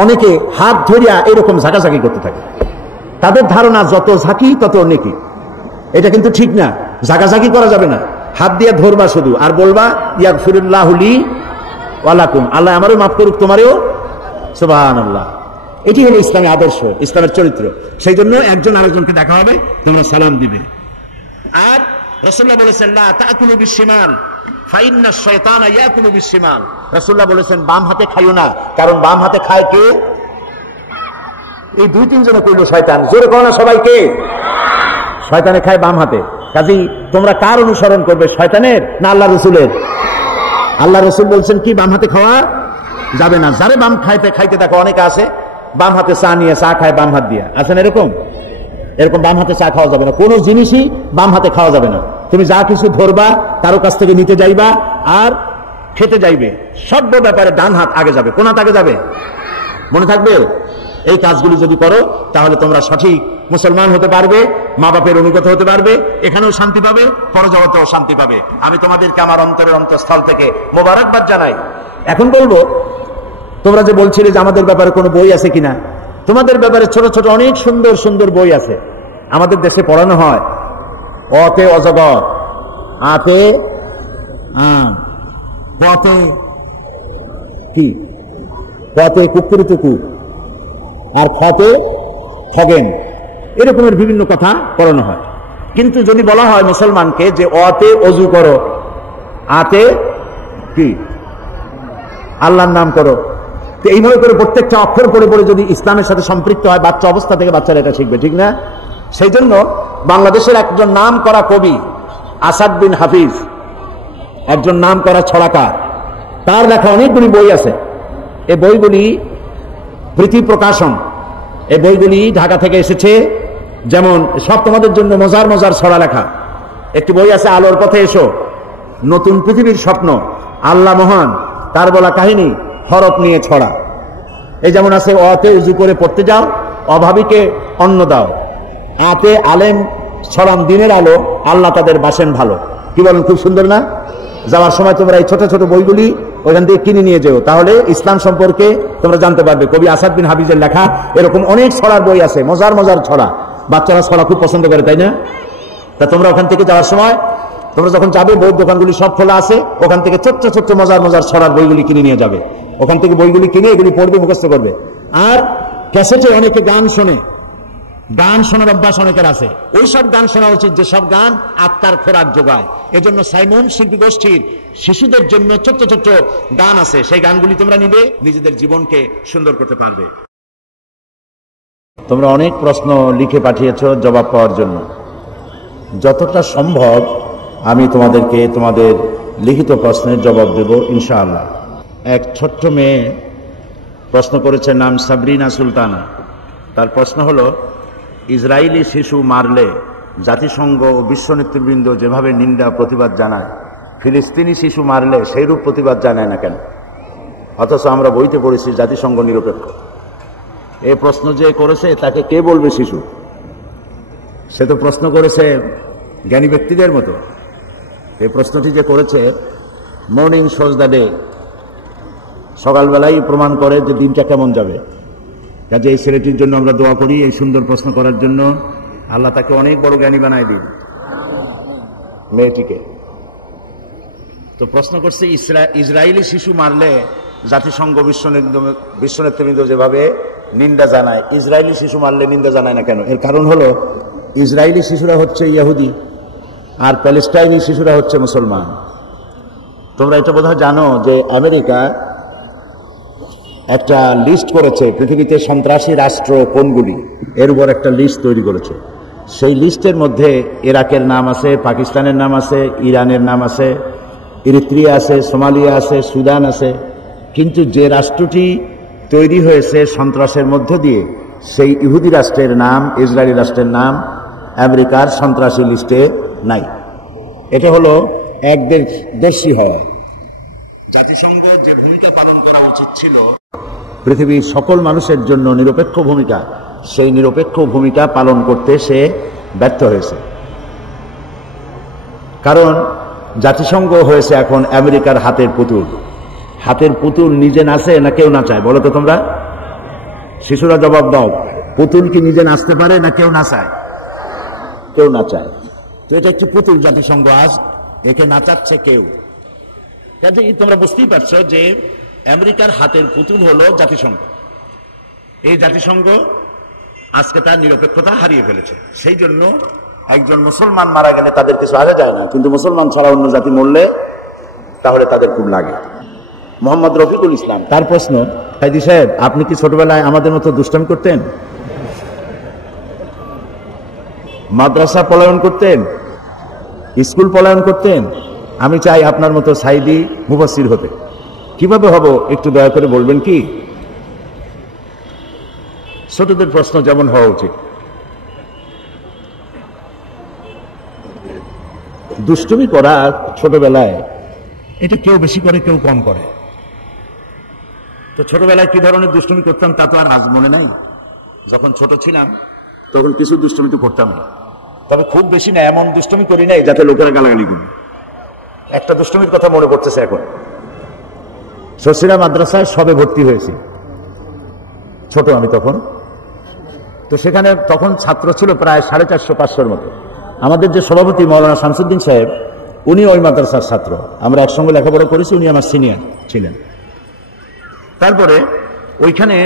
অনেকে হাত ধরিয়া এরকম ঝাঁকাঝাঁকি করতে থাকে। তাদের ধারণা যত ঝাঁকি তত নেকি। এটা কিন্তু ঠিক না, ঝাঁকাঝাঁকি করা যাবে না। হাত দিয়ে ধরবা শুধু, আর বলবা ইয়াগফিরুল্লাহু লি ওয়া লাকুম, আল্লাহ আমারও মাফ করুক, তোমারও। সুবহানাল্লাহ। এটি হলো ইসলামের আদর্শ, ইসলামের চরিত্র। সেই জন্য একজন আরেকজনকে দেখা হবে, তোমরা সালাম দিবে। আর রাসূলুল্লাহ বলেছেন লা তাকুলু বিশিমাল ফাইন্না শাইতানা ইয়াকুলু বিশিমাল, রাসূলুল্লাহ বলেছেন বাম হাতে খাইও না, কারণ বাম হাতে খায় কে? এই 2-3 জনে কইলো শয়তান। জোরে কও না সবাইকে, শয়তানে খায় বাম হাতে। কাজেই তোমরা কার অনুসরণ করবে, শয়তানের না আল্লাহ রাসূলের? আল্লাহ রাসূল বলছেন কি বাম হাতে খাওয়া যাবে না। যারে বাম খাইতে দেখো, অনেকে আছে বাম হাতে চা নিয়ে চা খায় বাম হাত দিয়ে, আছেন এরকম? এরকম বাম হাতে চা খাওয়া যাবে না, কোনো জিনিসই বাম হাতে খাওয়া যাবে না। তুমি যা কিছু ধরবা, কারো কাছ থেকে নিতে যাইবা আর খেতে যাইবে, সব ব্যাপারে ডান হাত আগে যাবে। কোন হাত আগে যাবে? মনে থাকবে? এই কাজগুলি যদি করো তাহলে তোমরা সঠিক মুসলমান হতে পারবে, মা বাপের অনুগত হতে পারবে, এখানেও শান্তি পাবে, পরজগতেও শান্তি পাবে। আমি তোমাদেরকে আমার অন্তরের অন্তঃস্থল থেকে মোবারকবাদ জানাই। এখন বলবো, তোমরা যে বলছিলে যে আমাদের ব্যাপারে কোনো বই আছে কিনা, তোমাদের ব্যাপারে ছোট ছোট অনেক সুন্দর সুন্দর বই আছে, আমাদের দেশে পড়ানো হয়। অতে অজগর, আতে পথে কি, পথে কুকুরিতে কুক, আর খতে খগেন, এরকমের বিভিন্ন কথা পড়ানো হয়। কিন্তু যদি বলা হয় মুসলমানকে যে অতে অজু করো, আতে কি আল্লাহর নাম করো, তো এইভাবে করে প্রত্যেকটা অক্ষর পড়ে পড়ে যদি ইসলামের সাথে সম্পৃক্ত হয়, বাচ্চা অবস্থা থেকে বাচ্চারা এটা শিখবে, ঠিক না? সেই জন্য বাংলাদেশের একজন নাম করা কবি আসাদ বিন হাফিজ, একজন নাম করা ছড়াকার, তার লেখা অনেকগুলি বই আছে। এই বইগুলি প্রীতি প্রকাশন, এই বইগুলি ঢাকা থেকে এসেছে। যেমন সব তোমাদের জন্য মজার মজার ছড়া লেখা। একটি বই আছে আলোর পথে এসো, নতুন পৃথিবীর স্বপ্ন, আল্লাহ মহান, তার বলা কাহিনী, হরফ নিয়ে ছড়া। এই যেমন আছে অতে উজু করে পড়তে যাও, অভাবীকে অন্ন দাও, আতে আলেম ছড়ান দিনের আলো, আল্লাহ তাদের বাসেন ভালো। কি বলেন, খুব সুন্দর না? যাওয়ার সময় তোমরা এই ছোট ছোট বইগুলি ওখান থেকে কিনে নিয়ে যেও, তাহলে ইসলাম সম্পর্কে তোমরা জানতে পারবে। কবি আসাদ বিন হাফিজের লেখা এরকম অনেক ছড়ার বই আছে, মজার মজার ছড়া। বাচ্চারা ছড়া খুব পছন্দ করে, তাই না? তা তোমরা ওখান থেকে যাওয়ার সময়, তোমরা যখন যাবে, বইয়ের দোকানগুলি সব খোলা আছে, ওখান থেকে ছোট্ট ছোট্ট মজার মজার ছড়ার বইগুলি কিনে নিয়ে যাবে। ওখান থেকে বইগুলি কিনে এগুলি পড়বে, মুখস্থ করবে। আর ক্যাসেটে অনেকে গান শোনে, গান শোনার অভ্যাস অনেকের আছে। ওই সব গান শোনা উচিত যেসব গান আত্মার খোরাক যোগায়। এজন্য সাইমন শিল্পী গোষ্ঠীর শিশুদের জন্য ছোট্ট ছোট্ট গান আছে, সেই গানগুলি তোমরা নিবে, নিজেদের জীবনকে সুন্দর করতে পারবে। তোমরা অনেক প্রশ্ন লিখে পাঠিয়েছ জবাব পাওয়ার জন্য। যতটা সম্ভব আমি তোমাদেরকে তোমাদের লিখিত প্রশ্নের জবাব দেব ইনশাআল্লাহ। এক ছোট্ট মেয়ে প্রশ্ন করেছে, নাম সাবরিনা সুলতানা। তার প্রশ্ন হলো, ইসরায়েলি শিশু মারলে জাতিসংঘ ও বিশ্ব নেতৃবৃন্দ যেভাবে নিন্দা প্রতিবাদ জানায়, ফিলিস্তিনি শিশু মারলে সেইরূপ প্রতিবাদ জানায় না কেন? অথচ আমরা বইতে পড়েছি জাতিসংঘ নিরপেক্ষ। এই প্রশ্ন যে করেছে তাকে কে বলবে শিশু? সে তো প্রশ্ন করেছে জ্ঞানী ব্যক্তিদের মতো। এই প্রশ্নটি যে করেছে, মর্নিং শোজ দ্য ডে, সকালবেলাই প্রমাণ করে যে দিনটা কেমন যাবে। কাজে এই ছেলেটির জন্য আমরা দোয়া করি, এই সুন্দর প্রশ্ন করার জন্য আল্লাহ তাকে অনেক বড় জ্ঞানী বানায় দিন, মেয়েটিকে। তো প্রশ্ন করছে, ইসরায়েলি শিশু মারলে জাতিসংঘ বিশ্ব নেতৃবৃন্দ যেভাবে নিন্দা জানায়, ইসরায়েলি শিশু মারলে নিন্দা জানায় না কেন? এর কারণ হলো, ইসরায়েলি শিশুরা হচ্ছে ইহুদি, আর প্যালেস্টাইনি শিশুরা হচ্ছে মুসলমান। তোমরা এটা বোধহয় জানো যে আমেরিকা একটা লিস্ট করেছে পৃথিবীতে সন্ত্রাসী রাষ্ট্র কোনগুলি, এর উপর একটা লিস্ট তৈরি করেছে। সেই লিস্টের মধ্যে ইরাকের নাম আছে, পাকিস্তানের নাম আছে, ইরানের নাম আছে, ইরিত্রিয়া আছে, সোমালিয়া আছে, সুদান আছে। কিন্তু যে রাষ্ট্রটি তৈরি হয়েছে সন্ত্রাসের মধ্য দিয়ে, সেই ইহুদি রাষ্ট্রের নাম, ইসরায়েলি রাষ্ট্রের নাম আমেরিকার সন্ত্রাসী লিস্টে নাই। এটা হলো একদেশী হওয়া। জাতিসংঘ যে ভূমিকা পালন করা উচিত ছিল পৃথিবীর সকল মানুষের জন্য নিরপেক্ষ ভূমিকা, সেই নিরপেক্ষ ভূমিকা পালন করতে সে ব্যর্থ হয়েছে। কারণ জাতিসংঘ হয়েছে এখন আমেরিকার হাতের পুতুল। হাতের পুতুল নিজে নাচে না কেউ নাচায়? বলো তো তোমরা, শিশুরা জবাব দাও। পুতুল কি নিজে নাচতে পারে না কেউ নাচায়? কেউ নাচায়। তো এটা একটি পুতুল জাতিসংঘ, আজ একে নাচাচ্ছে কেউ। কাজেই তোমরা বুঝতেই পারছো যে আমেরিকার হাতের পুতুল হলো জাতিসংঘ। এই জাতিসংঘ আজকে তার নিরপেক্ষতা হারিয়ে ফেলেছে। সেই জন্য একজন মুসলমান মারা গেলে তাদের কিছু আসে যায় না, কিন্তু মুসলমান ছাড়া অন্য জাতি মরলে তাহলে তাদের খুব লাগে। মোহাম্মদ রফিকুল ইসলাম, তার প্রশ্ন, কাজী সাহেব আপনি কি ছোটবেলায় আমাদের মতো দুষ্টামি করতেন? মাদ্রাসা পলায়ন করতেন? স্কুল পলায়ন করতেন? আমি চাই আপনার মতো সাইদি মুফাসসির হতে। কিভাবে হব একটু দয়া করে বলবেন কি? ছোটদের প্রশ্ন যেমন হওয়া উচিত। দুষ্টুমি করা ছোটবেলায়, এটা কেউ বেশি করে কেউ কম করে। তো ছোটবেলায় কি ধরনের দুষ্টুমি করতাম তা তো আর আজ মনে নাই। যখন ছোট ছিলাম তখন কিছু দুষ্টমি তো করতাম না, তবে খুব বেশি না, এমন দুষ্টমি করি নাই যাতে লোকেরা গালাগালি করবে। একটা দুষ্টমির কথা মনে পড়তেছে এখন। শশীরা মাদ্রাসায় সবে ভর্তি হয়েছি, ছোট আমি তখন। তো সেখানে তখন ছাত্র ছিল প্রায় 450-500-র মতো। আমাদের যে সভাপতি মৌলানা শামসুদ্দিন সাহেব, উনি ওই মাদ্রাসার ছাত্র, আমরা একসঙ্গে লেখাপড়া করেছি, উনি আমার সিনিয়র ছিলেন। তারপরে ওইখানে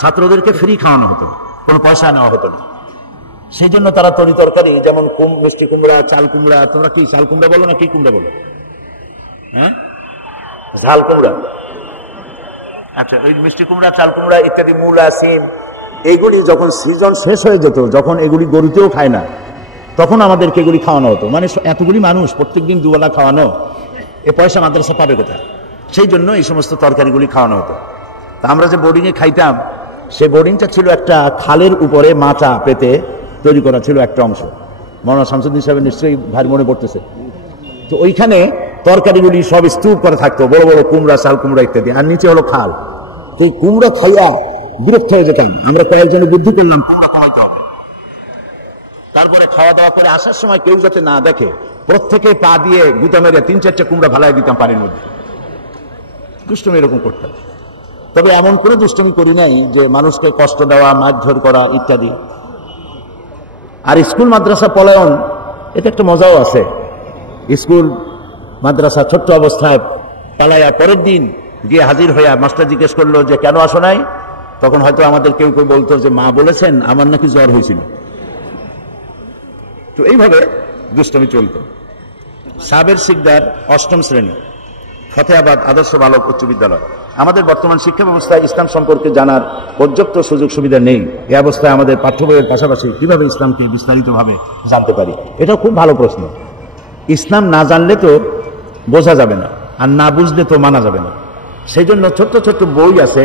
ছাত্রদেরকে ফ্রি খাওয়ানো হতো, কোনো পয়সা নেওয়া হতো না। সেই জন্য তারা তরি তরকারি, যেমন মিষ্টি কুমড়া, চাল কুমড়া, তোমরা কি চাল কুমড়া বলো না কি কুমড়া বলো? হ্যাঁ, ঝাল কুমড়া। আচ্ছা, ওই মিষ্টি কুমড়া, চাল কুমড়া ইত্যাদি, মূলা, সিম, এইগুলি যখন সিজন শেষ হয়ে যেত, যখন এগুলি গরুতেও খায় না, তখন আমাদেরকে এগুলি খাওয়ানো হতো। মানে এতগুলি মানুষ প্রত্যেকদিন দুবেলা খাওয়ানো, এ পয়সা মাদ্রাসা পাবে কোথায়? সেই জন্য এই সমস্ত তরকারিগুলি খাওয়ানো হতো। তা আমরা যে বোর্ডিংয়ে খাইতাম, সেই বোর্ডিংটা ছিল একটা খালের উপরে মাচা পেতে তৈরি করা ছিল একটা অংশ। মৌলানা শামসুদ্দিন সাহেবের নিশ্চয়ই ভারী মনে পড়তেছে। তো ওইখানে তরকারিগুলি সব স্তূপ করে থাকতো, বড় বড় কুমড়া, চাল কুমড়া ইত্যাদি, আর নিচে হলো খাল। তো এই কুমড়া খাইয়া বিরক্ত হয়ে যেতাম। আমরা কয়েকজনে বুদ্ধি করলাম কুমড়া কমাইতে হবে। তারপরে খাওয়া দাওয়া করে আসার সময় কেউ যাতে না দেখে, প্রত্যেকে পা দিয়ে গুতা মেরে 3-4টা কুমড়া ভালাই দিতাম পানির মধ্যে। দুষ্টমি এরকম করতাম। তবে এমন কোনো দুষ্টমি করি নাই যে মানুষকে কষ্ট দেওয়া, মারধর করা ইত্যাদি। আর স্কুল মাদ্রাসা পলায়ন, এটা একটা মজাও আছে। স্কুল মাদ্রাসা ছোট্ট অবস্থায় পালাইয়া পরের দিন গিয়ে হাজির হইয়া মাস্টার জিজ্ঞেস করলো যে কেন আসো নাই? তখন হয়তো আমাদের কেউ কেউ বলতো যে মা বলেছেন আমার নাকি জ্বর হয়েছিল। তো এইভাবে দুষ্টমি চলত। সাবের সিকদার 8ম শ্রেণী, ফতেহাবাদ আদর্শ বালক উচ্চ বিদ্যালয়। আমাদের বর্তমান শিক্ষা ব্যবস্থায় ইসলাম সম্পর্কে জানার পর্যাপ্ত সুযোগ সুবিধা নেই। এই অবস্থায় আমাদের পাঠ্য বইয়ের পাশাপাশি কিভাবে ইসলামকে বিস্তারিতভাবে জানতে পারি? এটা খুব ভালো প্রশ্ন। ইসলাম না জানলে তো বোঝা যাবে না, আর না বুঝলে তো মানা যাবে না। সেই জন্য ছোট্ট ছোট্ট বই আছে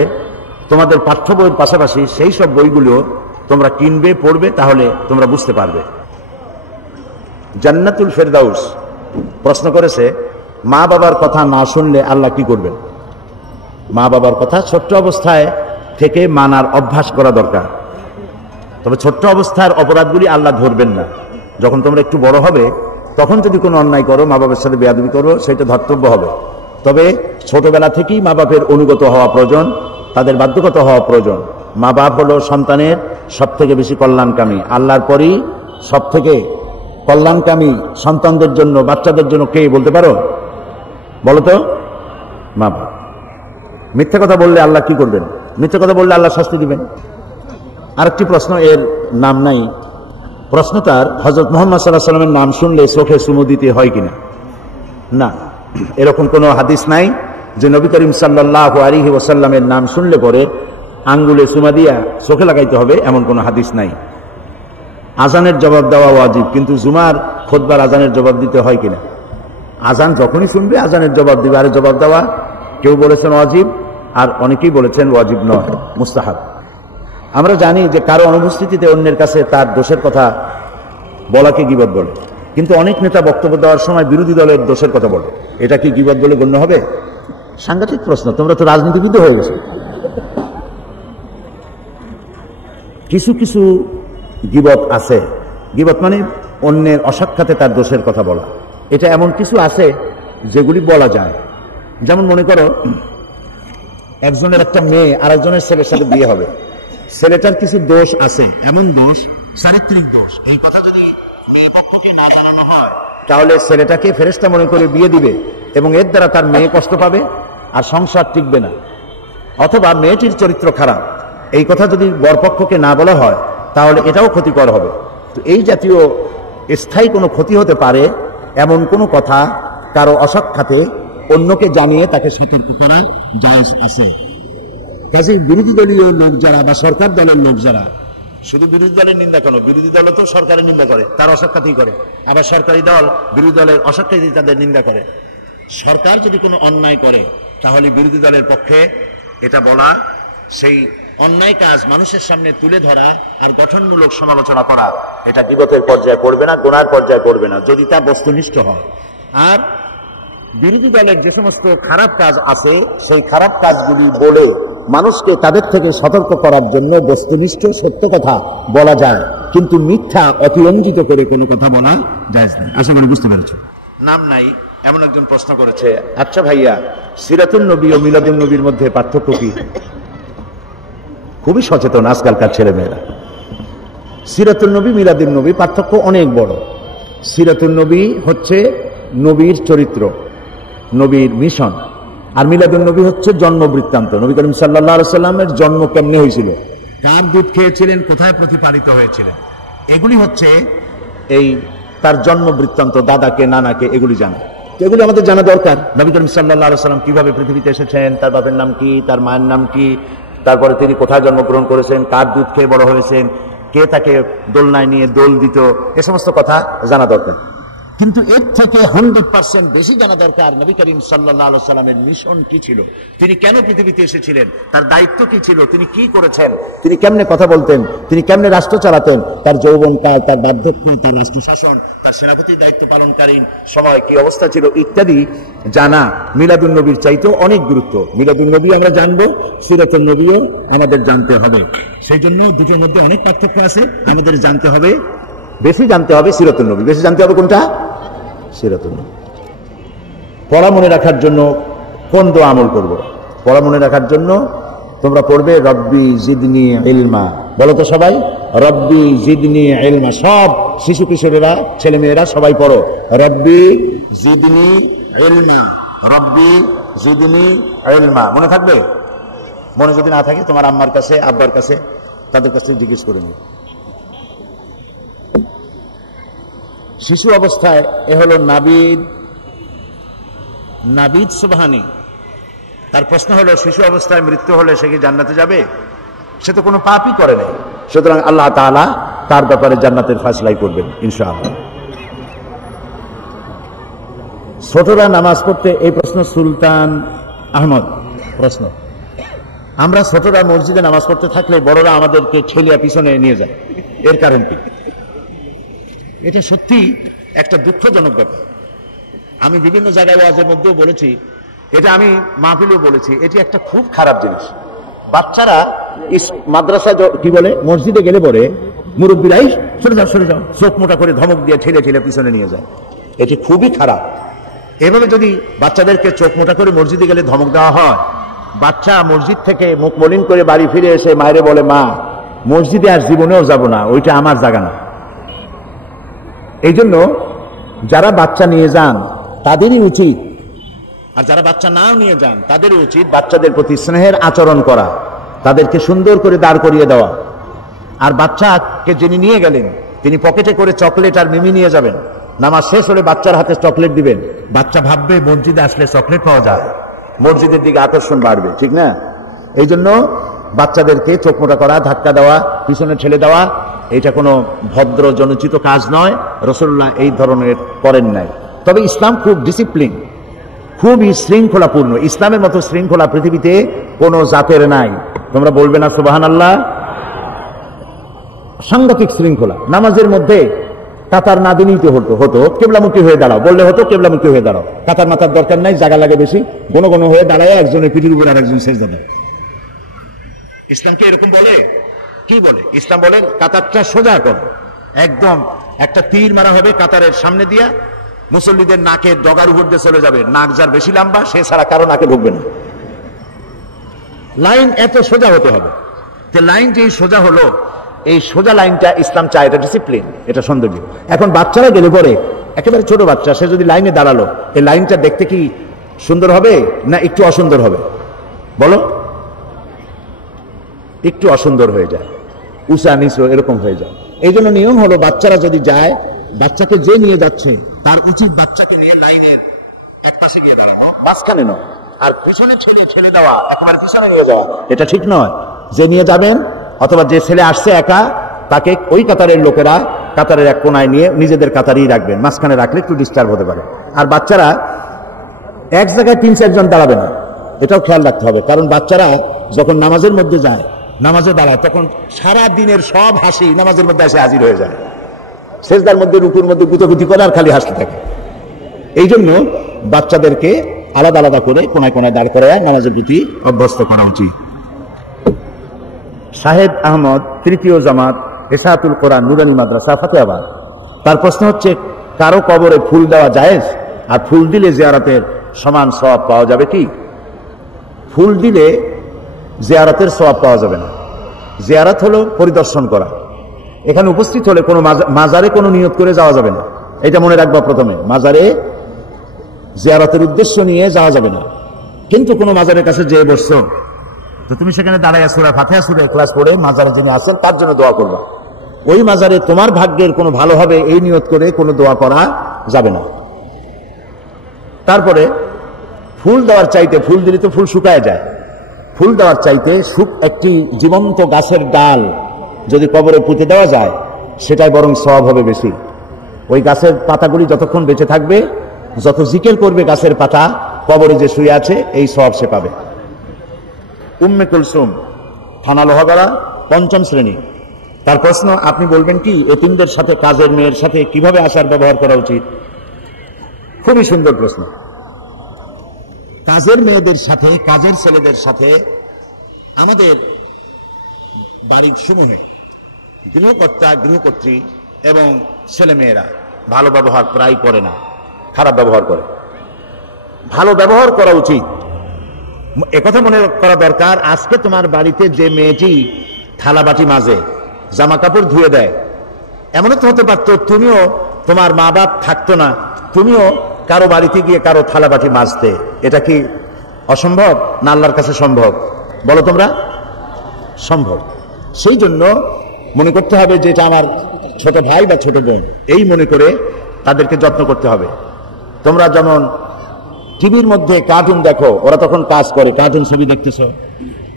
তোমাদের পাঠ্য বইয়ের পাশাপাশি, সেই সব বইগুলো তোমরা কিনবে, পড়বে, তাহলে তোমরা বুঝতে পারবে। জান্নাতুল ফেরদাউস প্রশ্ন করেছে, মা বাবার কথা না শুনলে আল্লাহ কি করবেন? মা বাবার কথা ছোট্ট অবস্থায় থেকে মানার অভ্যাস করা দরকার। তবে ছোট্ট অবস্থার অপরাধগুলি আল্লাহ ধরবেন না। যখন তোমরা একটু বড় হবে, তখন যদি কোনো অন্যায় করো, মা বাবার সাথে বেয়াদবি করো, সেটা ধর্তব্য হবে। তবে ছোটবেলা থেকেই মা বাপের অনুগত হওয়া প্রয়োজন, তাদের বাধ্যগত হওয়া প্রয়োজন। মা বাপ হলো সন্তানের সব থেকে বেশি কল্যাণকামী। আল্লাহর পরই সব থেকে কল্যাণকামী সন্তানদের জন্য, বাচ্চাদের জন্য কে বলতে পারো? বলো তো? মা বাপ। মিথ্যা কথা বললে আল্লাহ কি করবেন? মিথ্যা কথা বললে আল্লাহ শাস্তি দিবেন। আরেকটি প্রশ্ন, এর নাম নাই। প্রশ্ন তার, হযরত মুহাম্মদ সাল্লাল্লাহু আলাইহি ওয়াসাল্লামের নাম শুনলে চোখে চুমু দিতে হয় কিনা? না, এরকম কোনো হাদিস নাই যে নবী করিম সাল্লাল্লাহু আলাইহি ওয়াসাল্লামের নাম শুনলে পরে আঙ্গুলে চুমা দিয়া চোখে লাগাইতে হবে, এমন কোনো হাদিস নাই। আজানের জবাব দেওয়া ওয়াজিব, কিন্তু জুমার খুতবার আজানের জবাব দিতে হয় কিনা? আজান যখনই শুনবে আজানের জবাব দিবে। আর জবাব দেওয়া কেউ বলেছেন ওয়াজিব, আর অনেকেই বলেছেন ওয়াজিব নয়, মুস্তাহাব। আমরা জানি যে কারো অনুপস্থিতিতে অন্যের কাছে তার দোষের কথা বলাকে গীবত বলে, কিন্তু অনেক নেতা বক্তব্য দেওয়ার সময় বিরোধী দলের দোষের কথা বলে। এটা কি গীবত বলে গণ্য হবে? সাংঘাতিক প্রশ্ন। তোমরা তো রাজনীতিবিদ হয়ে গেছো। কিছু কিছু গীবত আছে। গীবত মানে অন্যের অসাক্ষাতে তার দোষের কথা বলা। এটা এমন কিছু আছে যেগুলি বলা যায়। যেমন মনে করো, একজনের একটা মেয়ে আরেকজনের ছেলের সাথে বিয়ে হবে, ছেলেটার কিছু দোষ আছে, এমন দোষ, চারিত্রিক দোষ। এই কথা যদি মেয়ে পক্ষকে না জানানো হয়, তাহলে ছেলেটাকে ফেরেশতা মনে করে বিয়ে দিবে, এবং এর দ্বারা তার মেয়ে কষ্ট পাবে আর সংসার টিকবে না। অথবা মেয়েটির চরিত্র খারাপ, এই কথা যদি বরপক্ষকে না বলা হয়, তাহলে এটাও ক্ষতিকর হবে। তো এই জাতীয় স্থায়ী কোনো ক্ষতি হতে পারে এমন কোনো কথা কারো অসাক্ষাতে অন্যকে জানিয়ে তাকে সতর্ক করা জায়েজ আছে। কাজেই বিরোধী দলীয় লোক যারা বা সরকার দলের লোক যারা, শুধু বিরোধী দলের নিন্দা কেন, বিরোধী দল তো সরকারের নিন্দা করে, তার অসাক্ষাতেই করে। আবার সরকারি দল বিরোধী দলের অসাক্ষাতেই তাদের নিন্দা করে। সরকার যদি কোনো অন্যায় করে, তাহলে বিরোধী দলের পক্ষে এটা বলা, সেই অন্যায় কাজ মানুষের সামনে তুলে ধরা আর গঠনমূলক সমালোচনা করা, এটা গীবতের পর্যায়ে পড়বে না, গুনার পর্যায়ে পড়বে না, যদি তা বস্তুনিষ্ঠ হয়। আর বিরোধী দলের যে সমস্ত খারাপ কাজ আছে, সেই খারাপ কাজগুলি বলে মানুষকে তাদের থেকে সতর্ক করার জন্য বস্তুনিষ্ঠ সত্য কথা বলা যায়, কিন্তু মিথ্যা অতিরঞ্জিত করে কোনো কথা বলা যায় না। আশা করি বুঝতে পেরেছ। নাম নাই এমন একজন প্রশ্ন করেছে, আচ্ছা ভাইয়া, সিরাতুন নবী ও মিলাদুন নবীর মধ্যে পার্থক্য কি? খুবই সচেতন আজকালকার ছেলে মেয়েরা। সিরাতুন নবী মিলাদুন নবী পার্থক্য অনেক বড়। সিরাতুন নবী হচ্ছে নবীর চরিত্র, নবীর মিশন, আর মিলাদুন নবী হচ্ছে জন্ম বৃত্তান্ত। নবী করিম সাল্লাল্লাহু আলাইহি সাল্লামের জন্ম কেমনে হয়েছিল, কার দুধ খেয়েছিলেন, কোথায় প্রতিপালিত হয়েছিলেন, এগুলি হচ্ছে এই তার জন্ম বৃত্তান্ত, দাদাকে নানাকে এগুলি জানা। এগুলি আমাদের জানা দরকার। নবী করিম সাল্লাল্লাহু আলাইহি সাল্লাম কিভাবে পৃথিবীতে এসেছেন, তার বাপের নাম কি, তার মায়ের নাম কি, তারপরে তিনি কোথায় জন্মগ্রহণ করেছেন, কার দুধ খেয়ে বড় হয়েছেন, কে তাকে দোলনায় নিয়ে দোল দিত, এ সমস্ত কথা জানা দরকার। কিন্তু এর থেকে 100% বেশি জানা দরকার নবী করিম সাল্লাল্লাহু আলাইহি সাল্লামের মিশন কি ছিল, তিনি কেন পৃথিবীতে এসেছিলেন, তার দায়িত্ব কি ছিল, তিনি কি করেছেন, তিনি কেমনে কথা বলতেন, তিনি কেমনে রাষ্ট্র চালাতেন, তার যৌবনকাল, তার বার্ধক্য, তার রাষ্ট্র শাসন, তার সেনাপতির দায়িত্ব পালনকালীন সময় কি অবস্থা ছিল ইত্যাদি জানা মিলাদুন নবীর চাইতেও অনেক গুরুত্ব। মিলাদুন নবী আমরা জানবো, সিরাতুন নবীও আমাদের জানতে হবে। সেই জন্য দুটোর মধ্যে অনেক পার্থক্য আছে। আমাদের জানতে হবে, বেশি জানতে হবে সিরাতুন নবী। বেশি জানতে হবে কোনটা? সিরাতুন নবী। পড়া মনে রাখার জন্য কোন দোয়া আমল করব? পড়া মনে রাখার জন্য তোমরা পড়বে রব্বি জিদনি ইলমা। বলো তো সবাই, রব্বি জিদনি ইলমা। সব শিশু কিশোরেরা, ছেলে মেয়েরা সবাই পড়ো, রব্বি জিদনি ইলমা, রব্বি জিদনি ইলমা। মনে থাকবে? মনে যদি না থাকে তোমার আম্মার কাছে, আব্বার কাছে, তাদের কাছে জিজ্ঞেস করে নিও। শিশু অবস্থায় এ হলো নাবিদ সুবহানি। তার প্রশ্ন হলো, শিশু অবস্থায় মৃত্যু হলে সে কি জান্নাতে যাবে? সে তো কোনো পাপই করে নাই, সুতরাং আল্লাহ তাআলা তার ব্যাপারে জান্নাতের ফয়সালাই করবেন ইনশাআল্লাহ। ছোটরা নামাজ পড়তে, এই প্রশ্ন সুলতান আহমদ প্রশ্ন। আমরা ছোটরা মসজিদে নামাজ পড়তে থাকলে বড়রা আমাদেরকে ঠেলিয়া পিছনে নিয়ে যায়, এর কারণ কি? এটা সত্যি একটা দুঃখজনক ব্যাপার। আমি বিভিন্ন জায়গায় ওয়াজের মধ্যেও বলেছি, এটা আমি মাহফিলেও বলেছি, এটি একটা খুব খারাপ জিনিস। বাচ্চারা মাদ্রাসা কি বলে, মসজিদে গেলে পরে মুরব্বীরাই সরে যাও সরে যাও, চোখ মোটা করে ধমক দিয়ে ঠেলে ঠেলে পিছনে নিয়ে যায়। এটি খুবই খারাপ। এভাবে যদি বাচ্চাদেরকে চোখ মোটা করে মসজিদে গেলে ধমক দেওয়া হয়, বাচ্চা মসজিদ থেকে মুখ মলিন করে বাড়ি ফিরে এসে মায়েরে বলে, মা মসজিদে আর জীবনেও যাব না, ওইটা আমার জায়গা না। এই জন্য যারা বাচ্চা নিয়ে যান তাদেরই উচিত, আর যারা বাচ্চা নাও নিয়ে যান তাদেরই উচিত বাচ্চাদের প্রতি স্নেহের আচরণ করা, তাদেরকে সুন্দর করে দাঁড় করিয়ে দেওয়া। আর বাচ্চাকে যিনি নিয়ে গেলেন তিনি পকেটে করে চকলেট আর মিমি নিয়ে যাবেন, নামাজ শেষ হলে বাচ্চার হাতে চকলেট দিবেন। বাচ্চা ভাববে মসজিদে আসলে চকলেট পাওয়া যায়, মসজিদের দিকে আকর্ষণ বাড়বে, ঠিক না? এই জন্য বাচ্চাদেরকে চোখ মোটা করা, ধাক্কা দেওয়া, পিছনে ঠেলে দেওয়া, এটা কোনো ভদ্র জনোচিত কাজ নয়। রাসূলুল্লাহ এই ধরনের করেন নাই। তবে ইসলাম খুব ডিসিপ্লিন, খুবই শৃঙ্খলাপূর্ণ। ইসলামের মতো শৃঙ্খলা পৃথিবীতে কোনো জাতের নাই। তোমরা বলবে না সুবহানাল্লাহ? সাংঘাতিক শৃঙ্খলা। নামাজের মধ্যে কাতার না দিলেই তো হতো কেবলামুখী হয়ে দাঁড়াও, বললে হতো কেবলামুখী হয়ে দাঁড়াও। কাতার মাতার দরকার নাই, জায়গা লাগে বেশি, ঘন ঘন হয়ে দাঁড়ায় একজনের পিঠের উপর আর একজন সেজদা দেয়। ইসলাম কি এরকম বলে? কি বলে? ইসলাম বলে কাতারটা সোজা কর, একদম একটা তীর মারা হবে কাতারের সামনে দিয়া, মুসল্লিদের নাকের ডগার উপর দিয়ে চলে যাবে। নাক যার বেশি লম্বা সে ছাড়া কারো নাকে ঢুকবে না। লাইন এত সোজা হতে হবে। যে লাইন যে সোজা হলো, এই সোজা লাইনটা ইসলাম চায়, এটা ডিসিপ্লিন, এটা সৌন্দর্য। এখন বাচ্চারা গেলে পরে, একেবারে ছোট বাচ্চা, সে যদি লাইনে দাঁড়ালো, এই লাইনটা দেখতে কি সুন্দর হবে না একটু অসুন্দর হবে? বলো, একটু অসুন্দর হয়ে যায়, উঁচা নিচু এরকম হয়ে যায়। এই জন্য নিয়ম হলো বাচ্চারা যদি যায়, বাচ্চাকে যে নিয়ে যাচ্ছে তার উচিত বাচ্চাকে নিয়ে লাইনের এক পাশে গিয়ে দাঁড়ানো, মাঝখানে নয়। আর পিছনে ছেলে দেওয়া, একেবারে পিছনে নিয়ে যাওয়া, এটা ঠিক নয়। যে নিয়ে যাবেন অথবা যে ছেলে আসছে একা, তাকে ওই কাতারের লোকেরা কাতারের এক কোনায় নিয়ে নিজেদের কাতারেই রাখবেন, মাঝখানে রাখলে একটু ডিস্টার্ব হতে পারে। আর বাচ্চারা এক জায়গায় 3-4 জন দাঁড়াবে না, এটাও খেয়াল রাখতে হবে। কারণ বাচ্চারা যখন নামাজের মধ্যে যায়, নামাজে দাঁড়ায়, তখন সারা দিনের সব হাসি নামাজের মধ্যে এসে হাজির হয়ে যায়। সেজদার মধ্যে, রুকুর মধ্যে গুতগুতি করে আর খালি হাসতে থাকে। এই জন্য বাচ্চাদেরকে আলাদা আলাদা করে কোনায় কোনায় দাঁড় করায় নামাজের প্রতি অভ্যস্ত করা উচিত। শাহেদ আহমদ, তৃতীয় জামাত, এসাহাতুল কোরআন, নুরানি মাদ্রাসা, ফাতেহাবাদ। তার প্রশ্ন হচ্ছে, কারো কবরে ফুল দেওয়া জায়েজ? আর ফুল দিলে জিয়ারতের সমান সওয়াব পাওয়া যাবে কি? ফুল দিলে জিয়ারতের সওয়াব পাওয়া যাবে না। জিয়ারত হলো পরিদর্শন করা। এখানে উপস্থিত হলে কোনো মাজারে কোনো নিয়ত করে যাওয়া যাবে না, এটা মনে রাখবা। প্রথমে মাজারে জিয়ারতের উদ্দেশ্য নিয়ে যাওয়া যাবে না। কিন্তু কোনো মাজারের কাছে যেয়ে বসছো, তো তুমি সেখানে দাঁড়ায় সূরা ফাতিহা, সূরা ইখলাস পড়ে মাজারে যিনি আছেন তার জন্য দোয়া করবা। ওই মাজারে তোমার ভাগ্যের কোনো ভালো হবে এই নিয়ত করে কোনো দোয়া করা যাবে না। তারপরে ফুল দেওয়ার চাইতে, ফুল দিলে তো ফুল শুকায় যায়, ফুল দেওয়ার চাইতে একটি জীবন্ত গাছের ডাল যদি কবরে পুঁতে দেওয়া যায়, সেটাই বরং সওয়াব হবে বেশি। ওই গাছের পাতাগুলি যতক্ষণ বেঁচে থাকবে, যত জিকির করবে গাছের পাতা, কবরে যে শুয়ে আছে এই সওয়াব সে পাবে। উম্মে কুলসুম, থানা লোহাগড়া, ৫ম শ্রেণী। তার প্রশ্ন, আপনি বলবেন কি এতিমদের সাথে কাজের মেয়ের সাথে কিভাবে আচার ব্যবহার করা উচিত? খুবই সুন্দর প্রশ্ন। কাজের মেয়েদের সাথে, কাজের ছেলেদের সাথে আমাদের বাড়ির সমূহে গৃহকর্তা, গৃহকর্ত্রী এবং ছেলেমেয়েরা ভালো ব্যবহার প্রায় করে না, খারাপ ব্যবহার করে। ভালো ব্যবহার করা উচিত। একথা মনে করা দরকার, আজকে তোমার বাড়িতে যে মেয়েটি থালা বাটি মাজে, জামা কাপড় ধুয়ে দেয়, এমনও তো হতে পারতো তুমিও, তোমার মা বাপ থাকতো না, তুমিও কারো বাড়িতে গিয়ে কারো থালা বাটি মাজতে। এটা কি অসম্ভব না আল্লাহর কাছে সম্ভব? বলো তোমরা। সম্ভব। সেই জন্য মনে করতে হবে যে এটা আমার ছোট ভাই বা ছোট বোন, এই মনে করে তাদেরকে যত্ন করতে হবে। তোমরা যেমন টিভির মধ্যে কার্টুন দেখো, ওরা তখন কাজ করে, কার্টুন ছবি দেখতেছো,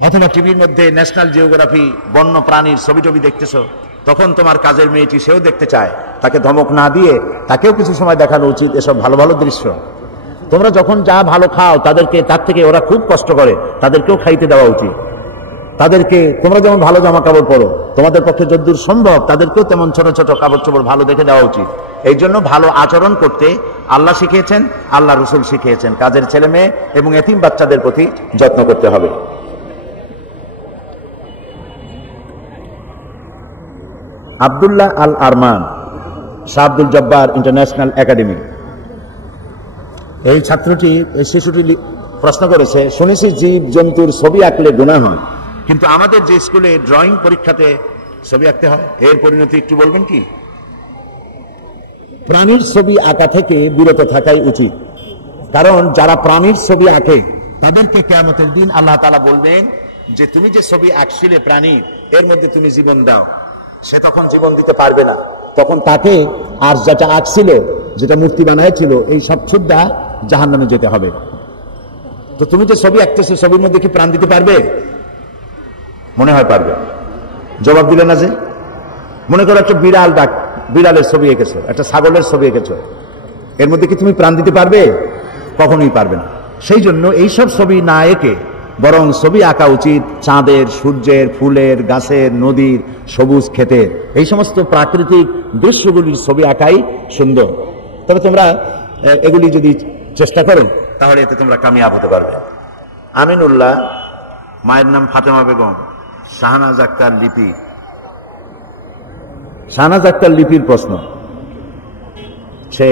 অথবা টিভির মধ্যে ন্যাশনাল জিওগ্রাফি, বন্য প্রাণীর ছবি টবি দেখতেছো, তখন তোমার কাজের মেয়েটি সেও দেখতে চায়, তাকে ধমক না দিয়ে তাকেও কিছু সময় দেখানো উচিত এসব ভালো ভালো দৃশ্য। তোমরা যখন যা ভালো খাও তাদেরকে, তার থেকে ওরা খুব কষ্ট করে, তাদেরকেও খাইতে দেওয়া উচিত। তাদেরকে, তোমরা যেমন ভালো জামা কাপড় পরো, তোমাদের পক্ষে যতদূর সম্ভব তাদেরকেও তেমন ছোট ছোট কাপড় চোপড় ভালো দেখে দেওয়া উচিত। এই জন্য ভালো আচরণ করতে আল্লাহ শিখিয়েছেন, আল্লাহ রসুল শিখিয়েছেন। কাজের ছেলে মেয়ে এবং এতিম বাচ্চাদের প্রতি যত্ন করতে হবে। Abdullah Al Arman, Shah Abdul Jabbar international academy. এই ছাত্রটি, এই শিশুটি প্রশ্ন করেছে, শুনেছি জীব জন্তুর ছবি আঁকলে গুনাহ হয়, কিন্তু আমাদের যে স্কুলে ড্রয়িং পরীক্ষাতে ছবি আঁকতে হয়, এর পরিণতি একটু বলবেন কি? প্রাণীর ছবি আঁকা থেকে বিরত থাকাই উচিত। কারণ যারা প্রাণীর ছবি আঁকে তাদেরকে কিয়ামতের দিন আল্লাহ তাআলা বলবেন যে তুমি যে ছবি আঁকছিলে প্রাণীর, এর মধ্যে তুমি জীবন দাও। সে তখন জীবন দিতে পারবে না, তখন তাকে আর যেটা আঁকছিল, যেটা মূর্তি বানাইছিল, এই সব ছুদ্দা জাহান্নামে যেতে হবে। তো তুমি যে ছবি আঁকতেছো, ছবির মধ্যে কি প্রাণ দিতে পারবে? মনে হয় পারবে। জবাব দিলে না যে। মনে করো একটা বিড়ালের ছবি এঁকেছো, একটা ছাগলের ছবি এঁকেছো, এর মধ্যে কি তুমি প্রাণ দিতে পারবে? কখনোই পারবে না। সেই জন্য এইসব ছবি না এঁকে বরং ছবি আঁকা উচিত চাঁদের, সূর্যের, ফুলের, গাছের, নদীর, সবুজ ক্ষেতের, এই সমস্ত প্রাকৃতিক দৃশ্যগুলির ছবি আঁকাই সুন্দর। তবে তোমরা এগুলি যদি চেষ্টা করো তাহলে এতে তোমরা কামিয়াব হতে পারবে। আমিনুল্লাহ, মায়ের নাম ফাতেমা বেগম, শাহনাজ আক্তার লিপি। শাহনাজ আক্তার লিপির প্রশ্ন, সে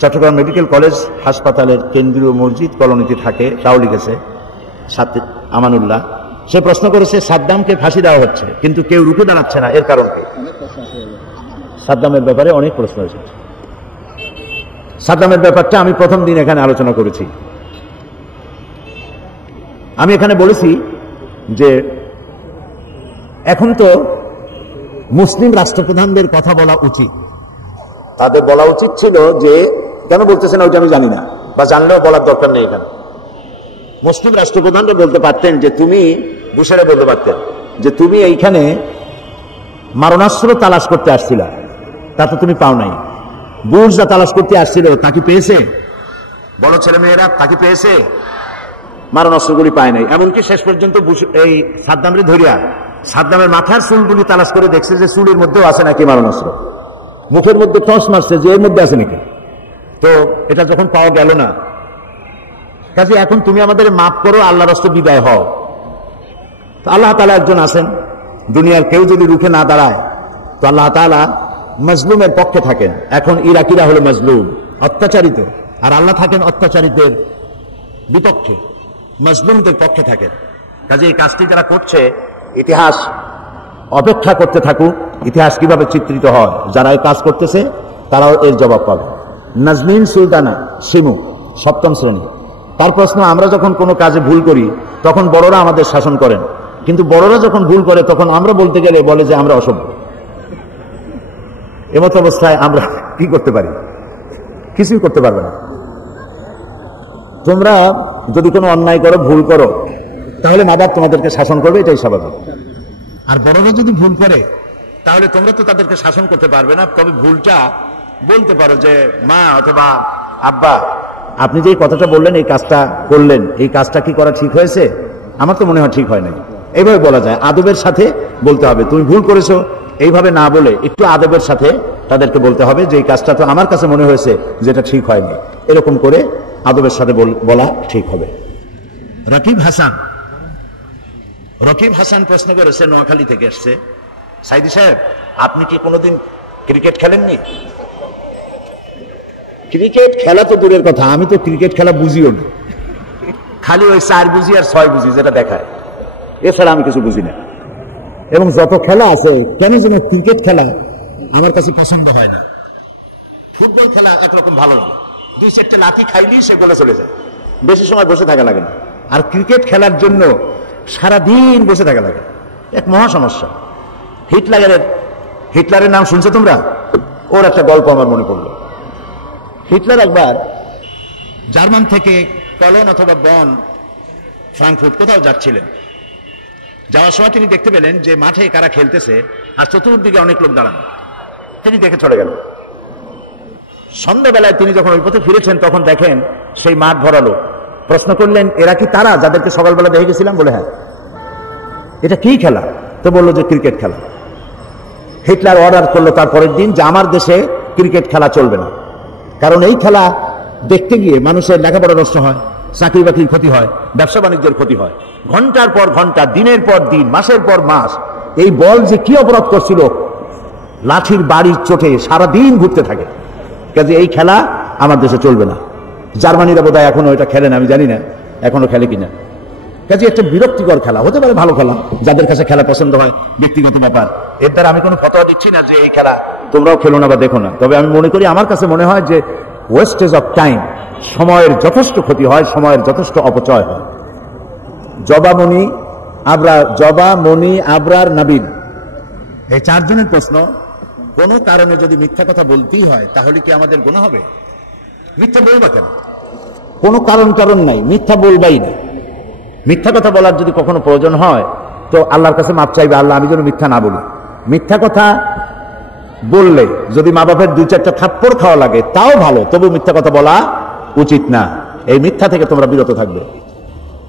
চট্টগ্রাম মেডিকেল কলেজ হাসপাতালের কেন্দ্রীয় মসজিদ কলোনিতে থাকে, তাও লিখেছে আমানুল্লাহ। সে প্রশ্ন করেছে, সাদ্দামকে ফাঁসি দেওয়া হচ্ছে কিন্তু কেউ রুখে দাঁড়াচ্ছে না, এর কারণ কি? সাদ্দামের ব্যাপারে অনেক প্রশ্ন এসেছে। সাদ্দামের ব্যাপারটা আমি প্রথম দিন এখানে আলোচনা করেছি। আমি এখানে বলেছি যে এখন তো মুসলিম রাষ্ট্রপ্রধানদের কথা বলা উচিত। তাদের বলা উচিত ছিল যে, কেন বলতেছেন ওইটা আমি জানি না, বা জানলেও বলার দরকার নেই। এখানে মুসলিম রাষ্ট্রপ্রধানরা বলতে পারতেন যে, তুমি বুশেরা বলতে পারতেন যে তুমি এইখানে মারণাস্ত্র তালাশ করতে আসছিলা, তা তো তুমি পাও নাই। বুশ যা তালাশ করতে আসছিল তা কি পেয়েছে? বড় ছেলে মেয়েরা তাকে পেয়েছে? মারণাস্ত্রগুলি পায় নাই। এমনকি শেষ পর্যন্ত এই সাদ্দামরে ধরিয়া সাদ্দামের মাথার চুলগুলি তালাশ করে দেখছে যে চুলের মধ্যেও আছে নাকি মারণাস্ত্র। মুখের মধ্যে টস মারছে যে এর মধ্যে আছে নাকি। তো এটা যখন পাওয়া গেল না, কাজে এখন তুমি আমাদের মাফ করো, আল্লাহ রাস্তায় বিদায় হও। তো আল্লাহ তাআলা একজন আছেন, দুনিয়ার কেউ যদি রুখে না দাঁড়ায় তো আল্লাহ তাআলা মজলুমের পক্ষে থাকেন। এখন ইরাকিরা হলো মজলুম, অত্যাচারিত, আর আল্লাহ থাকেন অত্যাচারিতের বিপক্ষে, মজলুমদের পক্ষে থাকেন। কাজে এই কাজটি যারা করছে, ইতিহাস অপেক্ষা করতে থাকুক, ইতিহাস কিভাবে চিত্রিত হয়। যারা এই কাজ করতেছে তারাও এর জবাব পাবে। নাজনীন সুলতানা সিমু, 7ম শ্রেণী, তার প্রশ্ন, আমরা যখন কোনো কাজে ভুল করি তখন বড়রা আমাদের শাসন করেন, কিন্তু বড়রা যখন ভুল করে তখন আমরা বলতে গেলে বলে যে আমরা অসভ্য। এমত অবস্থায় আমরা কি করতে পারি? কিছুই করতে পারবে না। তোমরা যদি কোনো অন্যায় করো, ভুল করো, তাহলে মা বাপ তোমাদেরকে শাসন করবে, এটাই স্বাভাবিক। আর বড়রা যদি ভুল করে তাহলে তোমরা তো তাদেরকে শাসন করতে পারবে না, তবে ভুলটা বলতে পারো যে মা অথবা আব্বা, আপনি যে কথাটা বললেন, এই কাজটা করলেন, এই কাজটা কি করা ঠিক হয়েছে? আমার তো মনে হয় ঠিক হয় নাই। এইভাবে বলা যায়, আদবের সাথে বলতে হবে। তুমি ভুল করেছো এইভাবে না বলে একটু আদবের সাথে তাদেরকে বলতে হবে যে এই কাজটা তো আমার কাছে মনে হয়েছে যেটা ঠিক হয়নি, এরকম করে আদবের সাথে বলা ঠিক হবে। রকিব হাসান প্রশ্ন করেছে, নোয়াখালী থেকে এসছে, সাইদি সাহেব আপনি কি কোনোদিন ক্রিকেট খেলেননি? ক্রিকেট খেলা তো দূরের কথা, আমি তো ক্রিকেট খেলা বুঝিও না, খালি ওই 4 বুঝি আর 6 বুঝি যেটা দেখায়, এছাড়া আমি কিছু বুঝি না। এবং যত খেলা আছে, কেন যেন ক্রিকেট খেলা আমার কাছে পছন্দ হয় না। ফুটবল খেলা একরকম ভালো না, 2-4টে লাথি খাইলেই সে খেলা চলে যায়, বেশি সময় বসে থাকা লাগে না। আর ক্রিকেট খেলার জন্য সারাদিন বসে থাকা লাগে, এক মহা সমস্যা। হিটলারের নাম শুনছো তোমরা? ওর একটা গল্প আমার মনে পড়লো। হিটলার একবার জার্মান থেকে কলন অথবা বন, ফ্রাঙ্কফুর্ট কোথাও যাচ্ছিলেন। যাওয়ার সময় তিনি দেখতে পেলেন যে মাঠে কারা খেলতেছে আর চতুর্দিকে অনেক লোক দাঁড়ানো। তিনি দেখে চলে গেলেন। সন্ধ্যাবেলায় তিনি যখন ওই পথে ফিরেছেন তখন দেখেন সেই মাঠ ভরালো। প্রশ্ন করলেন, এরা কি তারা যাদেরকে সকালবেলা দেখে গেছিলাম? বলে হ্যাঁ। এটা কি খেলা? তো বললো যে ক্রিকেট খেলা। হিটলার অর্ডার করলো তার পরের দিন যে আমার দেশে ক্রিকেট খেলা চলবে না, কারণ এই খেলা দেখতে গিয়ে মানুষের লেখাপড়া নষ্ট হয়, চাকরি বাকরির ক্ষতি হয়, ব্যবসা বাণিজ্যের ক্ষতি হয়। ঘন্টার পর ঘন্টা, দিনের পর দিন, মাসের পর মাস এই বল যে কি অপরাধ করছিল, লাঠির বাড়ির চোটে সারাদিন ঘুরতে থাকে। কাজে এই খেলা আমার দেশে চলবে না। জার্মানিরা বোধহয় এখনো এটা খেলে না, আমি জানি না এখনো খেলে কিনা। কাজে একটা বিরক্তিকর খেলা, হতে পারে ভালো খেলা, যাদের কাছে খেলা পছন্দ হয়, ব্যক্তিগত ব্যাপার। এর দ্বারা আমি কোনো ফতোয়া দিচ্ছি না যে এই খেলা তোমরাও খেলো না বা দেখো না। তবে আমি মনে করি, আমার কাছে মনে হয় যে ওয়েস্টেজ অফ টাইম, সময়ের যথেষ্ট ক্ষতি হয়, সময়ের যথেষ্ট অপচয় হয়। জবামণি আবরার নাবিল, এই 4 জনের প্রশ্ন, কোনো কারণে যদি মিথ্যা কথা বলতেই হয় তাহলে কি আমাদের গুনাহ হবে? মিথ্যা বলবা কেন? কোনো কারণ নাই, মিথ্যা বলবাই না। মিথ্যা কথা বলার যদি কখনো প্রয়োজন হয় তো আল্লাহর কাছে মাপ চাইবে, আল্লাহ আমি যেন মিথ্যা না বলি। মিথ্যা কথা বললে যদি মা বাপের 2-4টা থাপ্পড় খাওয়া লাগে তাও ভালো, তবু মিথ্যা কথা বলা উচিত না। এই মিথ্যা থেকে তোমরা বিরত থাকবে।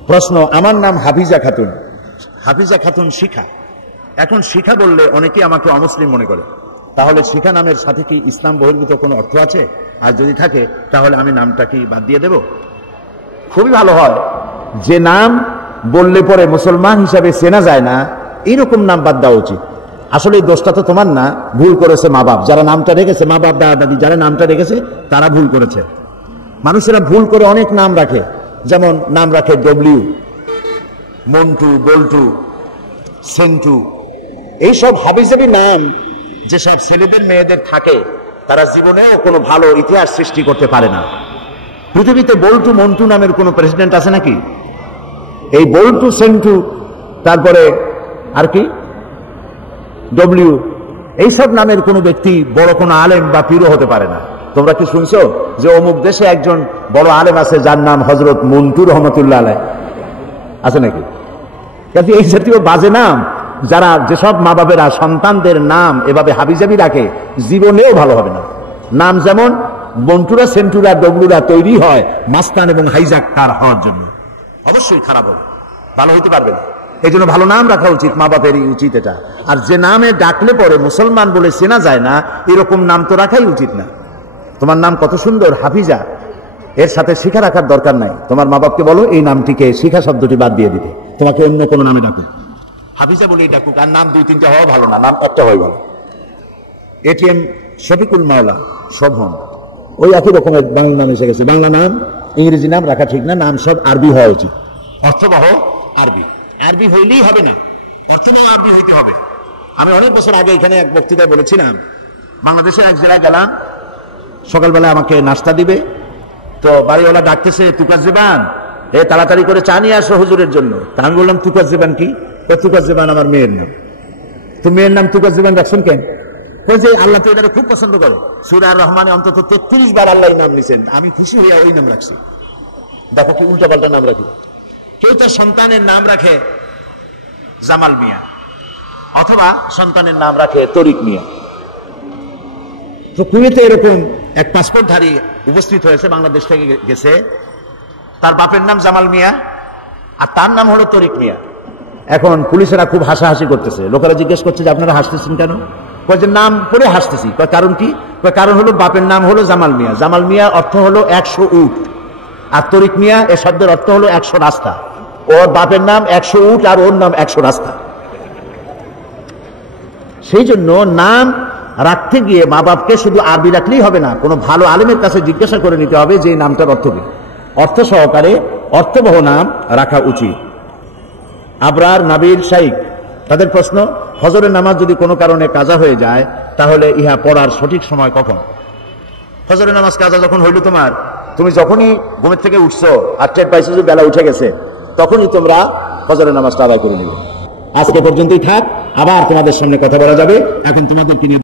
প্রশ্ন, আমার নাম হাফিজা খাতুন। হাফিজা খাতুন শিখা। এখন শিখা বললে অনেকেই আমাকে অমুসলিম মনে করে, তাহলে শিখা নামের সাথে কি ইসলাম বহির্ভূত কোনো অর্থ আছে? আর যদি থাকে তাহলে আমি নামটা কি বাদ দিয়ে দেব? খুবই ভালো হয়, যে নাম বললে পরে মুসলমান হিসাবে চেনা যায় না এইরকম নাম বাদ দেওয়া উচিত। আসলে এই দোষটা তো তোমার না, ভুল করেছে মা বাপ, যারা নামটা রেখেছে, মা বাপ দাদা দাদি যারা নামটা রেখেছে তারা ভুল করেছে। মানুষেরা ভুল করে অনেক নাম রাখে, যেমন নাম রাখে ডব্লিউ, মন্টু, বল্টু, সেন্টু। এইসব হাবিজাবি নাম যেসব ছেলেদের মেয়েদের থাকে তারা জীবনেও কোনো ভালো ইতিহাস সৃষ্টি করতে পারে না। পৃথিবীতে বল্টু মন্টু নামের কোনো প্রেসিডেন্ট আছে নাকি? এই বল্টু, সেন্টু, তারপরে আর কি ডব্লিউ, এইসব নামের কোনো ব্যক্তি বড় কোনো আলেম বা পীরও হতে পারে না। তোমরা কি শুনছো যে অমুক দেশে একজন বড় আলেম আছে যার নাম হযরত মন্টু রহমতুল্লাহ আলাইহ? আছে নাকি? কাজে এই জাতীয় বাজে নাম, যারা যেসব মা বাবেরা সন্তানদের নাম এভাবে হাবিজাবি রাখে, জীবনেও ভালো হবে না। নাম যেমন মন্টুরা, সেন্টুরা, ডব্লুরা তৈরি হয় মাস্তান এবং হাইজাক্কার হওয়ার জন্য, অবশ্যই খারাপ হবে, ভালো হইতে পারবে না। এই জন্য ভালো নাম রাখা উচিত, মা বাপেরই উচিত এটা। আর যে নামে ডাকলে পরে মুসলমান বলে চেনা যায় না, এরকম নাম তো রাখাই উচিত না। তোমার নাম কত সুন্দর হাফিজা, এর সাথে শিখা রাখার দরকার নাই। তোমার মা বাপকে বলো এই নামটিকে, শিখা শব্দটি বাদ দিয়ে দিতে, তোমাকে অন্য কোনো নামে ডাকো। হাফিজা বলেই ডাকুক, আর নাম 2-3টা হওয়া ভালো না, নাম একটা হয়ে গেল। এটিএম শফিকুল মাওলা শোভন, ওই একই রকমের বাংলা নাম এসে গেছে। বাংলা নাম ইংরেজি নাম রাখা ঠিক না, নাম সব আরবি হওয়া উচিত, অর্থবহ আরবি। আরবি হইলেই হবে না, অর্থবহ আরবি হইতে হবে। আমি অনেক বছর আগে এখানে এক বক্তৃতায় বলেছিলাম, বাংলাদেশের এক জায়গায় গেলাম, সকালবেলা আমাকে নাস্তা দিবে, তো বাড়িওয়ালা ডাকতেছে তুকার জীবান, তাড়াতাড়ি করে চা নিয়ে আসো হুজুরের জন্য। তা আমি বললাম তুকার জীবান কি? তুকার জীবান আমার মেয়ের নাম। তো মেয়ের নাম তুকার জীবান রাখছেন কেন? যে আল্লাহ তো এটা খুব পছন্দ করে, সূরা আর রহমানে অন্তত 33 বার আল্লাহ নাম নিয়েছেন, আমি খুশি হইয়া ওই নাম রাখছি। দেখো কি উল্টাপাল্টা নাম রাখি। কেউ তার সন্তানের নাম রাখে জামাল মিয়া, অথবা সন্তানের নাম রাখে তরিক মিয়া। তো কুয়েতে এরকম এক পাসপোর্টধারী উপস্থিত হয়েছে, বাংলাদেশ থেকে গেছে, তার বাপের নাম জামাল মিয়া আর তার নাম হলো তরিক মিয়া। এখন পুলিশেরা খুব হাসাহাসি করতেছে, লোকেরা জিজ্ঞেস করছে যে আপনারা হাসতেছেন কেন? যে নাম পড়ে হাসতেছি। কারণ কি? কারণ হলো বাপের নাম হলো জামাল মিয়া, জামাল মিয়া অর্থ হলো 100 উট, আর তরিক মিয়া এ শব্দের অর্থ হলো 100 রাস্তা। ওর বাপের নাম 100 উট আর ওর নাম 100 রাস্তা। সেই জন্য নাম রাখতে গিয়ে মা বাপকে শুধু আরবি রাখলেই হবে না, কোনো ভালো আলেমের কাছে জিজ্ঞাসা করে নিতে হবে যে নামটার অর্থ কি, অর্থ সহকারে অর্থবহ নাম রাখা উচিত। আবরার, নাবিল, শাইখ, তাদের প্রশ্ন, ফজরের নামাজ যদি কোনো কারণে কাজা হয়ে যায় তাহলে ইহা পড়ার সঠিক সময় কখন? ফজরের নামাজ কাজা যখন হইল তোমার, তুমি যখনই ঘুমের থেকে উঠছো আর টের পাইছো যে বেলা উঠে গেছে, তখনই তোমরা ফজরের নামাজটা আদায় করে নিবে। আজকে পর্যন্তই থাক, আবার তোমাদের সামনে কথা বলা যাবে। এখন তোমাদেরকে নিয়ে